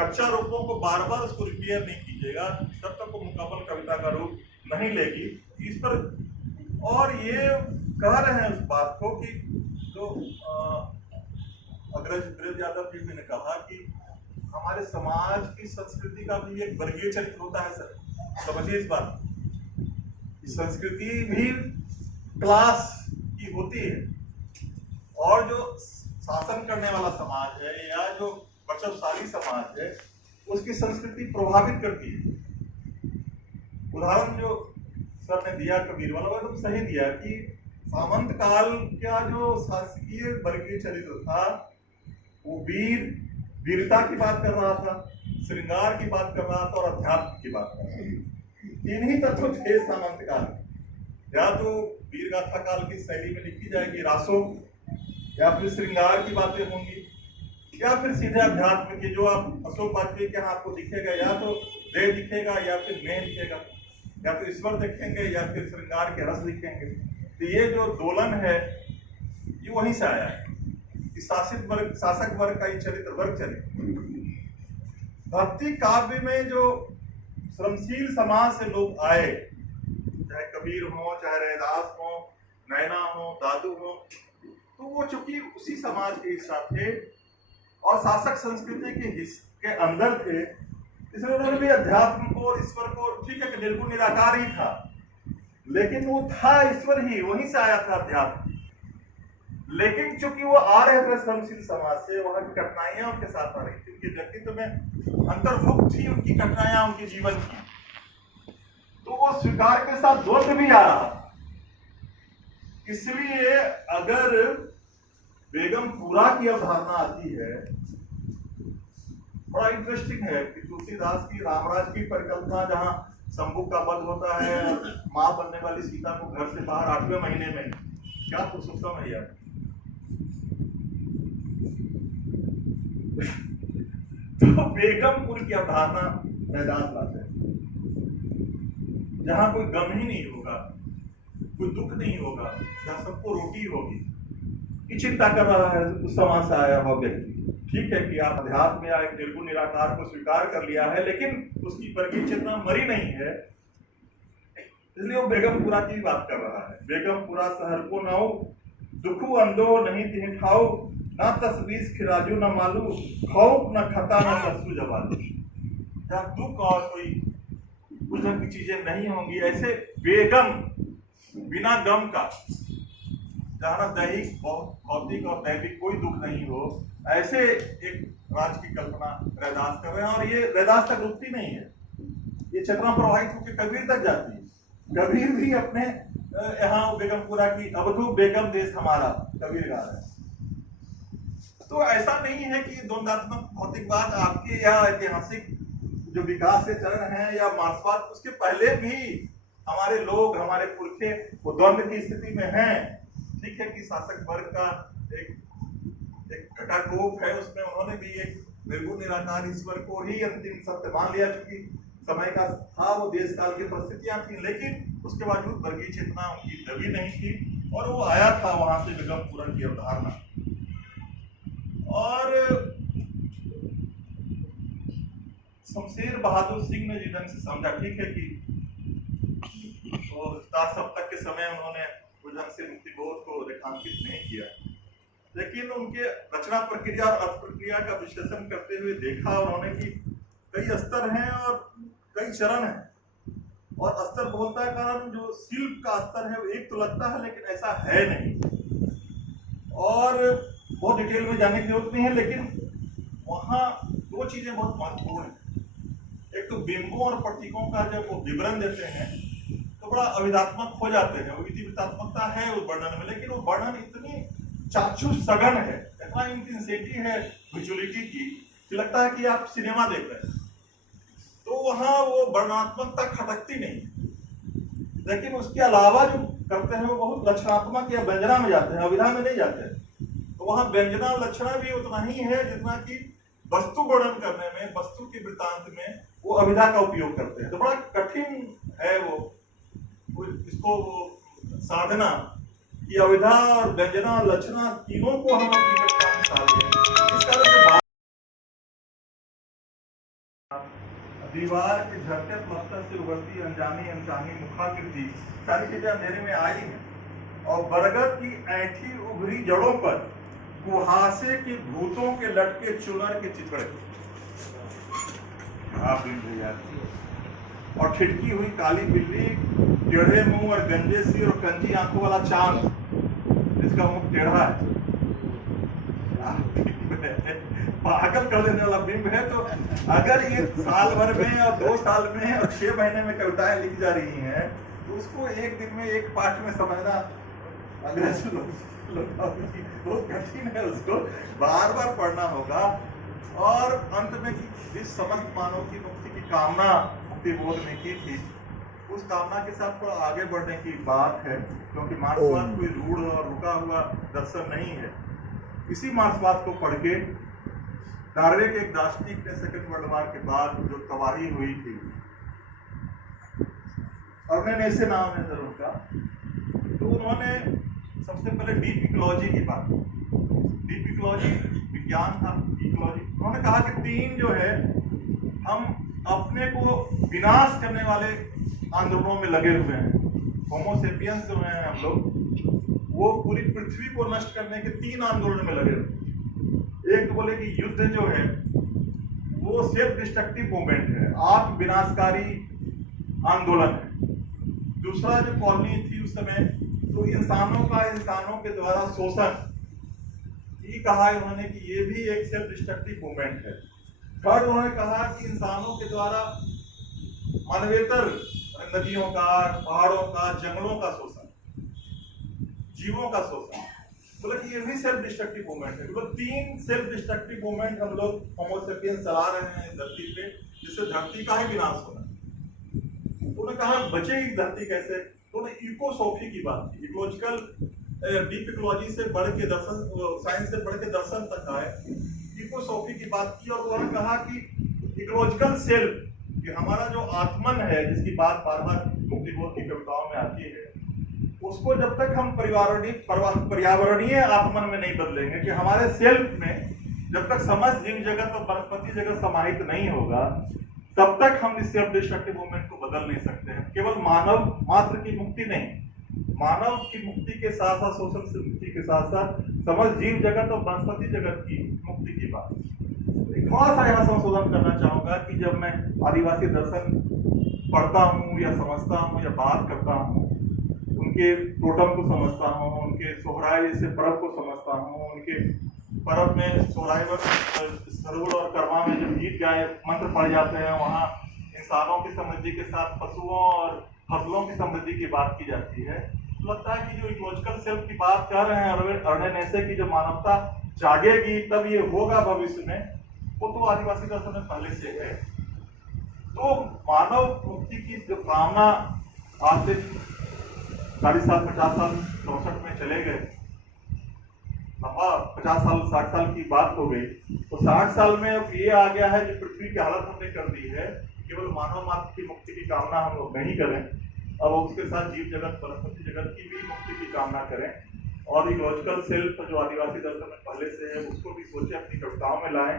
कच्चा रूपों को बार बार उसको रिपेयर नहीं कीजिएगा, तब तक वो मुकम्मल कविता का रूप नहीं लेगी। इस पर और ये कह रहे हैं उस बात को कि जो अग्रज वीरेंद्र यादव जी ने कहा कि हमारे समाज की संस्कृति का भी एक वर्गीय चरित्र होता है। सर समझिए इस बात, संस्कृति भी क्लास की होती है, और जो शासन करने वाला समाज है या जो बचतशाली समाज है, उसकी संस्कृति प्रभावित करती है। उदाहरण जो सर ने दिया कबीर वाला, वो एकदम सही दिया कि सामंत काल का जो शासकीय वर्गीय चरित्र था, वो वीरता की बात कर रहा था, श्रृंगार की बात कर रहा था और अध्यात्म की बात कर रहा था। तीन ही तत्व थे सामंत काल। या तो वीर गाथा काल की शैली में लिखी जाएगी रासो, या फिर श्रृंगार की बातें होंगी, या फिर सीधे अध्यात्म की, जो आप अशोक वाजपेयी के यहाँ आपको दिखेगा, या तो देह दिखेगा या फिर नेह दिखेगा, या तो ईश्वर देखेंगे या फिर श्रृंगार के रस दिखेंगे। तो ये जो दोलन है ये वहीं से आया है, शासक वर्ग का ये चरित्र, वर्ग चरित्र। भक्ति काव्य में जो श्रमशील समाज से लोग आए, चाहे कबीर हो, चाहे रैदास हो, नैना हो, दादू हो, तो वो चूंकि उसी समाज के हिस्सा थे और शासक संस्कृति के अंदर थे, इसलिए उन्होंने भी अध्यात्म को और ईश्वर को, ठीक है कि निर्गुण निराकार ही था, लेकिन वो था ईश्वर ही, वहीं से आया था अध्यात्म। लेकिन चूंकि वो आ रहे थे श्रमशील समाज से, वहां की कठिनाइयां उनके साथ आ रही थी, उनके व्यक्तित्व में अंतर्भुक्त थी उनकी कठिनाइयां, उनके जीवन की, तो वो स्वीकार के साथ द्वंद्व भी आ रहा। इसलिए अगर बेगमपुरा की अवधारणा आती है, बड़ा इंटरेस्टिंग है कि तुलसीदास की रामराज की परिकल्पना, जहां शंभु का वध होता है, मां बनने वाली सीता को घर से बाहर 8वें महीने में, क्या पुरुषोत्तम है यार। तो बेगमपुर की अवधारणा रैदास लाते हैं, जहां कोई गम ही नहीं होगा, कोई दुख नहीं होगा, जहां सबको रोटी होगी, की चिंता कर रहा है उस समाज से आया हुआ व्यक्ति। ठीक है कि आप अध्यात्म या एक निर्गुण निराकार को स्वीकार कर लिया है, लेकिन उसकी वर्गीय चेतना मरी नहीं है, इसलिए वो बेगमपुरा की बात कर रहा है। बेगमपुरा शहर को नाउ दुखु अंदो नहीं तिह ठाऊ, ना तस्वीर खिराजू न मालू, खौफ न खता न तस्सु जवालू। जहाँ दुख और कोई कुछ ढंग की चीजें नहीं होंगी, ऐसे बेगम, बिना गम का, जहाँ दैहिक भौतिक और दैविक कोई दुख नहीं हो, ऐसे एक राज की कल्पना रैदास कर रहे हैं। और ये रैदास तक रुकती नहीं है, ये चेतना प्रवाहित होकर कबीर तक जाती है। कबीर भी अपने यहाँ बेगमपुरा की अवधू बेगम देश हमारा कबीर गा रहे हैं। तो ऐसा नहीं है कि द्वंदात्मक भौतिकवाद आपके या ऐतिहासिक जो विकास से चरण है या मार्क्सवाद, उसके पहले भी हमारे लोग, हमारे पुरखे वो द्वंद्व की स्थिति में हैं। ठीक है कि शासक वर्ग का एक घटाटोप है, उसमें उन्होंने भी एक निर्गुण निराकार ईश्वर को ही अंतिम सत्य मान लिया, क्योंकि समय का था, वो देश काल की परिस्थितियां थी, लेकिन उसके बावजूद वर्गीय चेतना उनकी दबी नहीं थी और वो आया था वहां से बेगमपुरा की अवधारणा। और शमशेर बहादुर सिंह ने जिस ढंग से समझा, ठीक है कि तो सप्तक के समय उन्होंने उस ढंग से मुक्तिबोध को रेखांकित नहीं किया, लेकिन उनके रचना प्रक्रिया और अर्थ प्रक्रिया का विश्लेषण करते हुए देखा उन्होंने कि कई स्तर हैं और कई चरण हैं। और स्तर बोलता है कारण जो शिल्प का स्तर है वो एक तो लगता है, लेकिन ऐसा है नहीं। और बहुत डिटेल में जाने की जरूरत नहीं है, लेकिन वहाँ दो चीजें बहुत महत्वपूर्ण हैं। एक तो बिंबों और प्रतीकों का जब वो विवरण देते हैं तो बड़ा अविधात्मक हो जाते हैं, वो विधात्मकता है उस वर्णन में, लेकिन वो वर्णन इतनी चाक्षुष सघन है, इतना इंटेंसिटी है विजुअलिटी की कि लगता है कि आप सिनेमा देख रहे हैं। तो वहाँ वो वर्णनात्मकता खटकती नहीं, लेकिन उसके अलावा जो करते हैं वो बहुत लक्षणात्मक या व्यंजना में जाते हैं, अविधा में नहीं जाते हैं। तो वहाँ व्यंजना लक्षणा भी उतना ही है जितना कि वस्तु वर्णन करने में, वस्तु के वृत्तांत में वो अविधा का उपयोग करते हैं। तो बड़ा कठिन है वो इसको साधना कि अविधा और व्यंजना और लक्षणा तीनों को हम अपनी कक्षा में साधें। इस कारण से दीवार के झरते प्लास्टर से उभरती अनजानी अनचाही मुखाकृति सारी चीजें अंधेरे में आई हैं, और बरगद की ऐठी उभरी जड़ों पर कुहासे के भूतों के लटके चुनर के चितड़े और छिटकी हुई काली बिल्ली, टेढ़े मुंह और गंजे सिर और कंजी आंखों वाला चांद जिसका मुंह टेढ़ा है, पागल कर देने वाला बिंब है। तो अगर ये साल भर में और 2 साल में और 6 महीने में कविताएं लिखी जा रही हैं तो उसको एक दिन में एक पाठ में समझना अंग्रेजी बहुत कठिन है, उसको बार बार पढ़ना होगा। और अंत में जिस समस्त मानव की मुक्ति की कामना मुक्ति बोध ने की थी, उस कामना के साथ थोड़ा आगे बढ़ने की बात है, क्योंकि मार्क्सवाद कोई रूढ़ और रुका हुआ दर्शन नहीं है। इसी मार्क्सवाद को पढ़ के नॉर्वे के एक दार्शनिक ने सेकंड वर्ल्ड वॉर के बाद जो तबाही हुई थी, अर्नेन ऐसे नाम है सर उनका, तो उन्होंने सबसे पहले डीप इकोलॉजी की बात, डीप इकोलॉजी विज्ञान था, इकोलॉजी, उन्होंने कहा कि 3 जो है हम अपने को विनाश करने वाले आंदोलनों में लगे हुए हैं। होमो सेपियंस जो हैं हम लोग, वो पूरी पृथ्वी को नष्ट करने के 3 आंदोलन में लगे हुए। एक तो बोले कि युद्ध जो है वो सेल्फ डिस्ट्रक्टिव मूवमेंट है, आप विनाशकारी आंदोलन है। दूसरा जो कॉलोनी थी उस समय, तो इंसानों का इंसानों के द्वारा शोषण, ये कहा उन्होंने कि ये भी एक सेल्फ डिस्ट्रक्टिव मूवमेंट है। थर्ड उन्होंने कहा कि इंसानों के द्वारा मानवेतर नदियों का, पहाड़ों का, जंगलों का शोषण, जीवों का शोषण, बोला कि ये भी सेल्फ डिस्ट्रक्टिव मूवमेंट है। मतलब 3 सेल्फ डिस्ट्रक्टिव मूवमेंट हम लोग होमो सेपियंस चला रहे हैं धरती पे, जिससे धरती का ही विनाश होना। उन्होंने कहा बचेगी धरती कैसे, तो उन्होंने इकोसॉफी की बात की। इकोलॉजिकल डीप इकोलॉजी से बढ़ के दर्शन, साइंस से बढ़ के दर्शन तक आए, इकोसॉफी की बात की। और उन्होंने कहा कि इकोलॉजिकल सेल्फ, कि हमारा जो आत्मन है, जिसकी बात बार बार मुक्तिबोध की कविताओं में आती है, उसको जब तक हम पर्यावरणीय आत्मन में नहीं बदलेंगे, कि हमारे सेल्फ में जब तक समस्त जीव जगत और वनस्पति जगत समाहित नहीं होगा, तब तक हम इस सेल्फ डिस्ट्रक्टिव मूवमेंट को बदल नहीं सकते हैं। केवल मानव मात्र की मुक्ति नहीं, मानव की मुक्ति के साथ साथ, शोषण से मुक्ति के साथ साथ समस्त जीव जगत और वनस्पति जगत की मुक्ति की बात। थोड़ा सा यहाँ संशोधन करना चाहूंगा कि जब मैं आदिवासी दर्शन पढ़ता हूँ या समझता हूँ या बात करता हूँ, उनके टोटम को समझता हूँ, उनके सोहराय जैसे पर्व को समझता हूँ, उनके पर्व में सोहराय सरूल और कर्मा में जब गीत गाए मंत्र पढ़ जाते हैं, वहाँ इंसानों की समृद्धि के साथ पशुओं और फसलों की समृद्धि की बात की जाती है। तो लगता है कि जो इकोलॉजिकल सेल्फ की बात कर रहे हैं अर्नेन ऐसे की, जो मानवता जागेगी तब ये होगा भविष्य में, वो तो आदिवासी दर्शन में पहले से है। तो मानव मुक्ति की जो कामना आज से 40 साल 50 साल 64 में चले गए, लंबा 50 साल 60 साल की बात हो गई, तो 60 साल में अब ये आ गया है जो पृथ्वी की हालत हमने कर दी है, केवल मानव मात्र की मुक्ति की कामना हम लोग नहीं करें, अब उसके साथ जीव जगत वनस्पति जगत की भी मुक्ति की कामना करें। और इकोलॉजिकल सेल्फ जो आदिवासी दर्शन में पहले से है, उसको भी सोचे अपनी कविताओं में लाएं,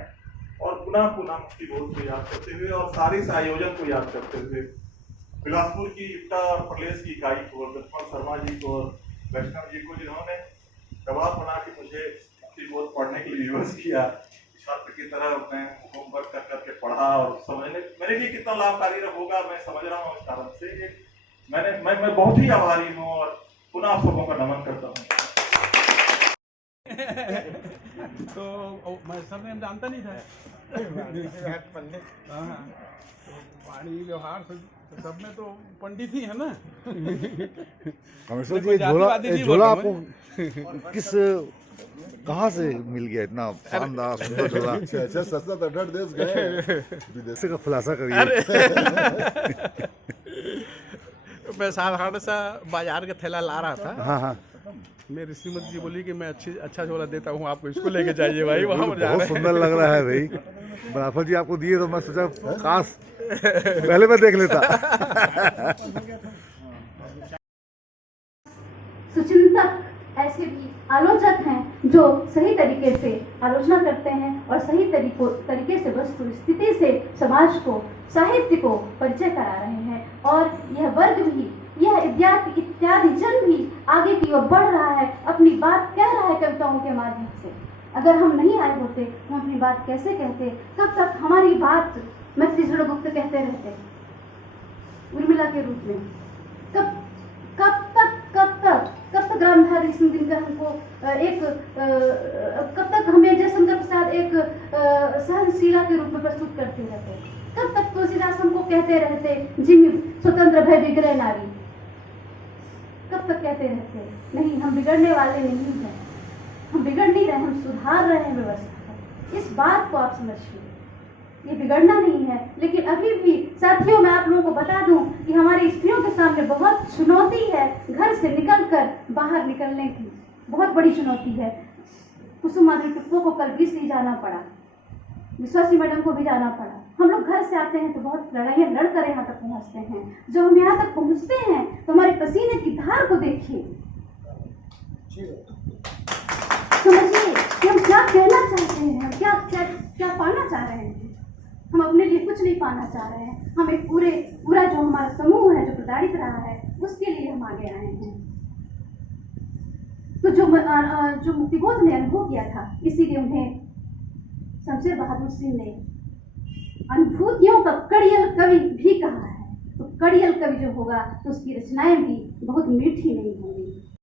और पुनः पुनः मुक्ति बोध को याद करते हुए और सारे आयोजन को याद करते हुए बिलासपुर की इफ्ता और प्रलेस की इकाई को, लक्ष्मण शर्मा जी को और वैष्णव जी को, जिन्होंने दबाव बना के मुझे मुक्ति बोध पढ़ने के लिए रिवर्स किया, छात्र की तरह मैं होमवर्क कर करके पढ़ा और समझने मेरे लिए कितना लाभकारी होगा मैं समझ रहा हूँ। इस कारण से मैं बहुत ही आभारी हूँ और पुनः आप सबों का नमन करता हूँ। तो मैं सरनेम जानता नहीं था। हाँ, तो वाणी व्यवहार सब में तो पंडित ही है ना। हमेशा जी, झोला आपको किस कहाँ से मिल गया इतना शानदार सुंदर झोला? अच्छा 7-8 देश गए विदेश का खुलासा करिए। मैं साधारण सा बाजार का थैला ला रहा था। हाँ हाँ, मेरी श्रीमती जी बोली कि मैं अच्छा झोला देता हूँ आपको, इसको लेके जाइए भाई, वहाँ पर जा बहुत रहे हैं। सुंदर लग रहा है भाई। बराफर जी आपको दिए तो मैं सोचा काश पहले मैं देख लेता। सुचिंतक ऐसे भी आलोचक हैं जो सही तरीके से आलोचना करते हैं और सही तरीके से वस्तु स्थिति से समाज को, साहित्य को परिचय करा रहे हैं। और यह वर्ग भी, यह इत्यादि जन भी आगे की ओर बढ़ रहा है, अपनी बात कह रहा है कविताओं के माध्यम से। अगर हम नहीं आए होते हम अपनी बात कैसे कहते? कब तक हमारी बात मैत्री गुप्त कहते रहते उर्मिला के रूप में? कब तक रामधारी सिंह दिनकर हमको कब तक हमें जयशंकर प्रसाद एक सहनशीला के रूप में प्रस्तुत करते रहते? कब तक तुलसीदास हमको कहते रहते जिम्मी स्वतंत्र भय बिगड़े नारी? कब तक कहते रहते? नहीं, हम बिगड़ने वाले नहीं हैं, हम बिगड़ नहीं रहे, हम सुधार रहे हैं व्यवस्था। इस बात को आप समझिए, ये बिगड़ना नहीं है। लेकिन अभी भी साथियों, मैं आप लोगों को बता दूं कि हमारी स्त्रियों के सामने बहुत चुनौती है। घर से निकलकर बाहर निकलने की बहुत बड़ी चुनौती है। कुसुम माधुरी टुप्पो को कल भी जाना पड़ा, विश्वासी मैडम को भी जाना पड़ा। हम लोग घर से आते हैं तो बहुत लड़ाइयाँ लड़कर यहाँ तक पहुँचते हैं। जब हम यहाँ तक पहुँचते हैं तो हमारे पसीने की धार को देखिए, समझिए कि हम क्या कहना चाहते हैं, क्या पाना चाह रहे हैं। हम अपने लिए कुछ नहीं पाना चाह रहे हैं, हम एक पूरा जो हमारा समूह है, जो प्रताड़ित रहा है, उसके लिए हम आगे आए हैं। तो जो मुक्तिबोध ने अनुभव किया था, इसीलिए उन्हें शमशेर बहादुर सिंह ने अनुभूतियों का कड़ियल कवि भी कहा है। तो कड़ियल कवि जो होगा तो उसकी रचनाएं भी बहुत मीठी नहीं होंगी।